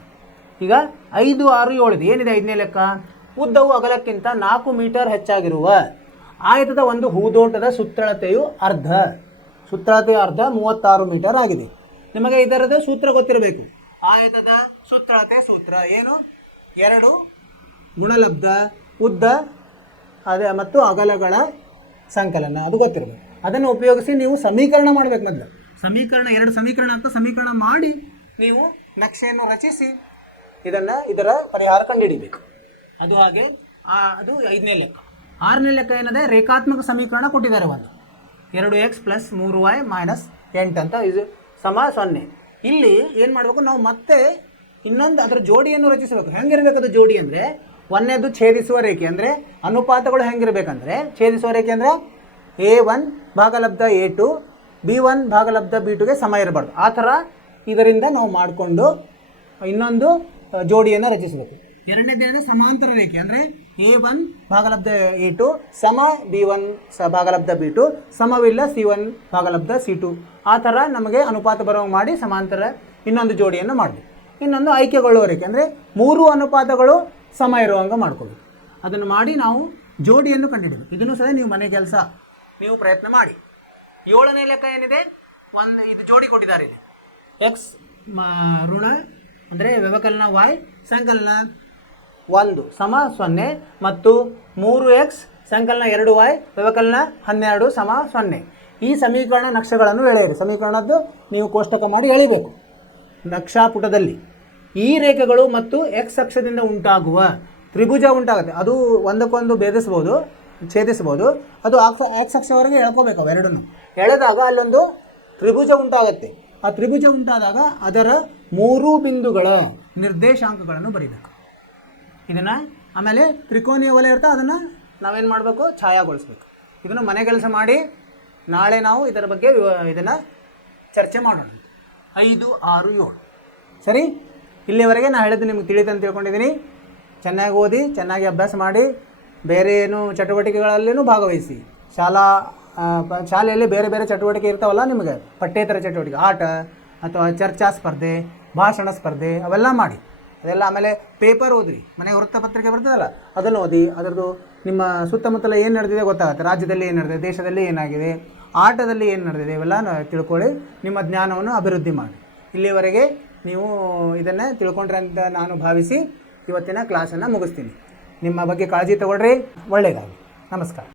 ಈಗ 5, 6, 7 ಇದೆ. ಏನಿದೆ 5ನೇ ಲೆಕ್ಕ? ಉದ್ದವು ಅಗಲಕ್ಕಿಂತ 4 ಮೀಟರ್ ಹೆಚ್ಚಾಗಿರುವ ಆಯತದ ಒಂದು ಹೂದೋಟದ ಸುತ್ತಳತೆಯು ಅರ್ಧ 36 ಮೀಟರ್ ಆಗಿದೆ. ನಿಮಗೆ ಇದರದ ಸೂತ್ರ ಗೊತ್ತಿರಬೇಕು. ಆಯತದ ಸುತ್ತಳತೆ ಸೂತ್ರ ಏನು? 2 ಗುಣಲಬ್ಧ ಉದ್ದ ಮತ್ತು ಅಗಲಗಳ ಸಂಕಲನ, ಅದು ಗೊತ್ತಿರಬೇಕು. ಅದನ್ನು ಉಪಯೋಗಿಸಿ ನೀವು ಸಮೀಕರಣ ಮಾಡಬೇಕು. ಮೊದಲು ಎರಡು ಸಮೀಕರಣ ಅಂತ ಸಮೀಕರಣ ಮಾಡಿ ನೀವು ನಕ್ಷೆಯನ್ನು ರಚಿಸಿ ಇದರ ಪರಿಹಾರ ಕಂಡುಹಿಡಿಬೇಕು. ಅದು ಹಾಗೆ ಅದು 5ನೇ ಲೆಕ್ಕ. 6ನೇ ಲೆಕ್ಕ ಏನಿದೆ? ರೇಖಾತ್ಮಕ ಸಮೀಕರಣ ಕೊಟ್ಟಿದ್ದಾರೆ. 2x + 3y - 8 ಅಂತ ಇದು ಸಮ 0. ಇಲ್ಲಿ ಏನು ಮಾಡಬೇಕು, ನಾವು ಮತ್ತೆ ಇನ್ನೊಂದು ಅದರ ಜೋಡಿಯನ್ನು ರಚಿಸಬೇಕು. ಹೆಂಗಿರಬೇಕು ಅದು ಜೋಡಿ ಅಂದರೆ? 1ನೇದು ಛೇದಿಸುವ ರೇಖೆ, ಅಂದರೆ ಅನುಪಾತಗಳು ಹೆಂಗಿರಬೇಕಂದ್ರೆ, ಛೇದಿಸುವ ರೇಖೆ ಅಂದರೆ A1 ಭಾಗಲಬ್ಧ A2 B1 ಭಾಗಲಬ್ಧ B2ಗೆ ಸಮ ಇರಬಾರ್ದು. ಆ ಥರ ಇದರಿಂದ ನಾವು ಮಾಡಿಕೊಂಡು ಇನ್ನೊಂದು ಜೋಡಿಯನ್ನು ರಚಿಸಬೇಕು. 2ನೇದೇನು? ಸಮಾಂತರ ರೇಖೆ, ಅಂದರೆ A1 ಭಾಗಲಬ್ಧ A2 ಸಮ B1 ಭಾಗಲಬ್ಧ B2 ಸಮವಿಲ್ಲ C1 ಭಾಗಲಬ್ಧ C2. ಆ ಥರ ನಮಗೆ ಅನುಪಾತ ಬರೋಂಗೆ ಮಾಡಿ ಸಮಾಂತರ ಇನ್ನೊಂದು ಜೋಡಿಯನ್ನು ಮಾಡಬೇಕು. ಇನ್ನೊಂದು ಆಯ್ಕೆಗೊಳ್ಳುವ ರೇಖೆ, ಅಂದರೆ 3 ಅನುಪಾತಗಳು ಸಮ ಇರುವಂಗೆ ಮಾಡ್ಕೊಳ್ಬೇಕು. ಅದನ್ನು ಮಾಡಿ ನಾವು ಜೋಡಿಯನ್ನು ಕಂಡುಹಿಡಬೇಕು. ಇದನ್ನು ಸಹ ನೀವು ಮನೆ ಕೆಲಸ ನೀವು ಪ್ರಯತ್ನ ಮಾಡಿ. 7ನೇ ಲೆಕ್ಕ ಏನಿದೆ? ಇದು ಜೋಡಿ ಕೊಟ್ಟಿದ್ದಾರೆ. ಇಲ್ಲಿ ಎಕ್ಸ್ ಋಣ ಅಂದರೆ ವ್ಯವಕಲನ y ಸಂಕಲನ 1 ಸಮ 0 ಮತ್ತು 3x ಸಂಕಲನ 2y ವ್ಯವಕಲನ 12 ಸಮ 0. ಈ ಸಮೀಕರಣ ನಕ್ಷೆಗಳನ್ನು ಎಳೆಯಿರಿ. ಸಮೀಕರಣದ್ದು ನೀವು ಕೋಷ್ಟಕ ಮಾಡಿ ಎಳಿಬೇಕು ನಕ್ಷಾಪುಟದಲ್ಲಿ. ಈ ರೇಖೆಗಳು ಮತ್ತು ಎಕ್ಸ್ ಅಕ್ಷದಿಂದ ಉಂಟಾಗುವ ತ್ರಿಭುಜ ಉಂಟಾಗುತ್ತೆ. ಅದು ಒಂದಕ್ಕೊಂದು ಛೇದಿಸ್ಬೋದು. ಅದು ಎಕ್ಸ್ ಅಕ್ಷವರೆಗೆ ಎಳ್ಕೋಬೇಕು. ಅವೆರಡನ್ನು ಎಳೆದಾಗ ಅಲ್ಲೊಂದು ತ್ರಿಭುಜ ಉಂಟಾಗುತ್ತೆ. ಆ ತ್ರಿಭುಜ ಉಂಟಾದಾಗ ಅದರ 3 ಬಿಂದುಗಳ ನಿರ್ದೇಶಾಂಕಗಳನ್ನು ಬರೀಬೇಕು. ಇದನ್ನು ಆಮೇಲೆ ತ್ರಿಕೋನೀಯ ವಲಯ ಇರ್ತಾ ಅದನ್ನು ನಾವೇನು ಮಾಡಬೇಕು? ಛಾಯಾಗೊಳಿಸ್ಬೇಕು. ಇದನ್ನು ಮನೆ ಕೆಲಸ ಮಾಡಿ ನಾಳೆ ನಾವು ಇದರ ಬಗ್ಗೆ ಇದನ್ನು ಚರ್ಚೆ ಮಾಡೋಣ. 5, 6, 7 ಸರಿ. ಇಲ್ಲಿವರೆಗೆ ನಾನು ಹೇಳಿದ್ದು ನಿಮ್ಗೆ ತಿಳಿತು ಅಂತ ತಿಳ್ಕೊಂಡಿದ್ದೀನಿ. ಚೆನ್ನಾಗಿ ಓದಿ, ಚೆನ್ನಾಗಿ ಅಭ್ಯಾಸ ಮಾಡಿ, ಬೇರೆ ಏನು ಚಟುವಟಿಕೆಗಳಲ್ಲೂ ಭಾಗವಹಿಸಿ. ಶಾಲೆಯಲ್ಲಿ ಬೇರೆ ಬೇರೆ ಚಟುವಟಿಕೆ ಇರ್ತಾವಲ್ಲ ನಿಮಗೆ, ಪಠ್ಯೇತರ ಚಟುವಟಿಕೆ, ಆಟ ಅಥವಾ ಚರ್ಚಾ ಸ್ಪರ್ಧೆ, ಭಾಷಣ ಸ್ಪರ್ಧೆ, ಅವೆಲ್ಲ ಮಾಡಿ. ಅದೆಲ್ಲ ಆಮೇಲೆ ಪೇಪರ್ ಓದ್ರಿ, ಮನೆಗೆ ವೃತ್ತಪತ್ರಿಕೆ ಬರ್ತದಲ್ಲ ಅದನ್ನು ಓದಿ. ಅದರದ್ದು ನಿಮ್ಮ ಸುತ್ತಮುತ್ತಲ ಏನು ನಡೆದಿದೆ ಗೊತ್ತಾಗುತ್ತೆ. ರಾಜ್ಯದಲ್ಲಿ ಏನು ನಡೆದಿದೆ, ದೇಶದಲ್ಲಿ ಏನಾಗಿದೆ, ಆಟದಲ್ಲಿ ಏನು ನಡೆದಿದೆ, ಇವೆಲ್ಲ ತಿಳ್ಕೊಳ್ಳಿ. ನಿಮ್ಮ ಜ್ಞಾನವನ್ನು ಅಭಿವೃದ್ಧಿ ಮಾಡಿ. ಇಲ್ಲಿವರೆಗೆ ನೀವು ಇದನ್ನು ತಿಳ್ಕೊಂಡ್ರೆ ಅಂತ ನಾನು ಭಾವಿಸಿ ಇವತ್ತಿನ ಕ್ಲಾಸನ್ನು ಮುಗಿಸ್ತೀನಿ. ನಿಮ್ಮ ಬಗ್ಗೆ ಕಾಳಜಿ ತಗೊಳ್ರಿ. ಒಳ್ಳೆಯದಾಗಲಿ. ನಮಸ್ಕಾರ.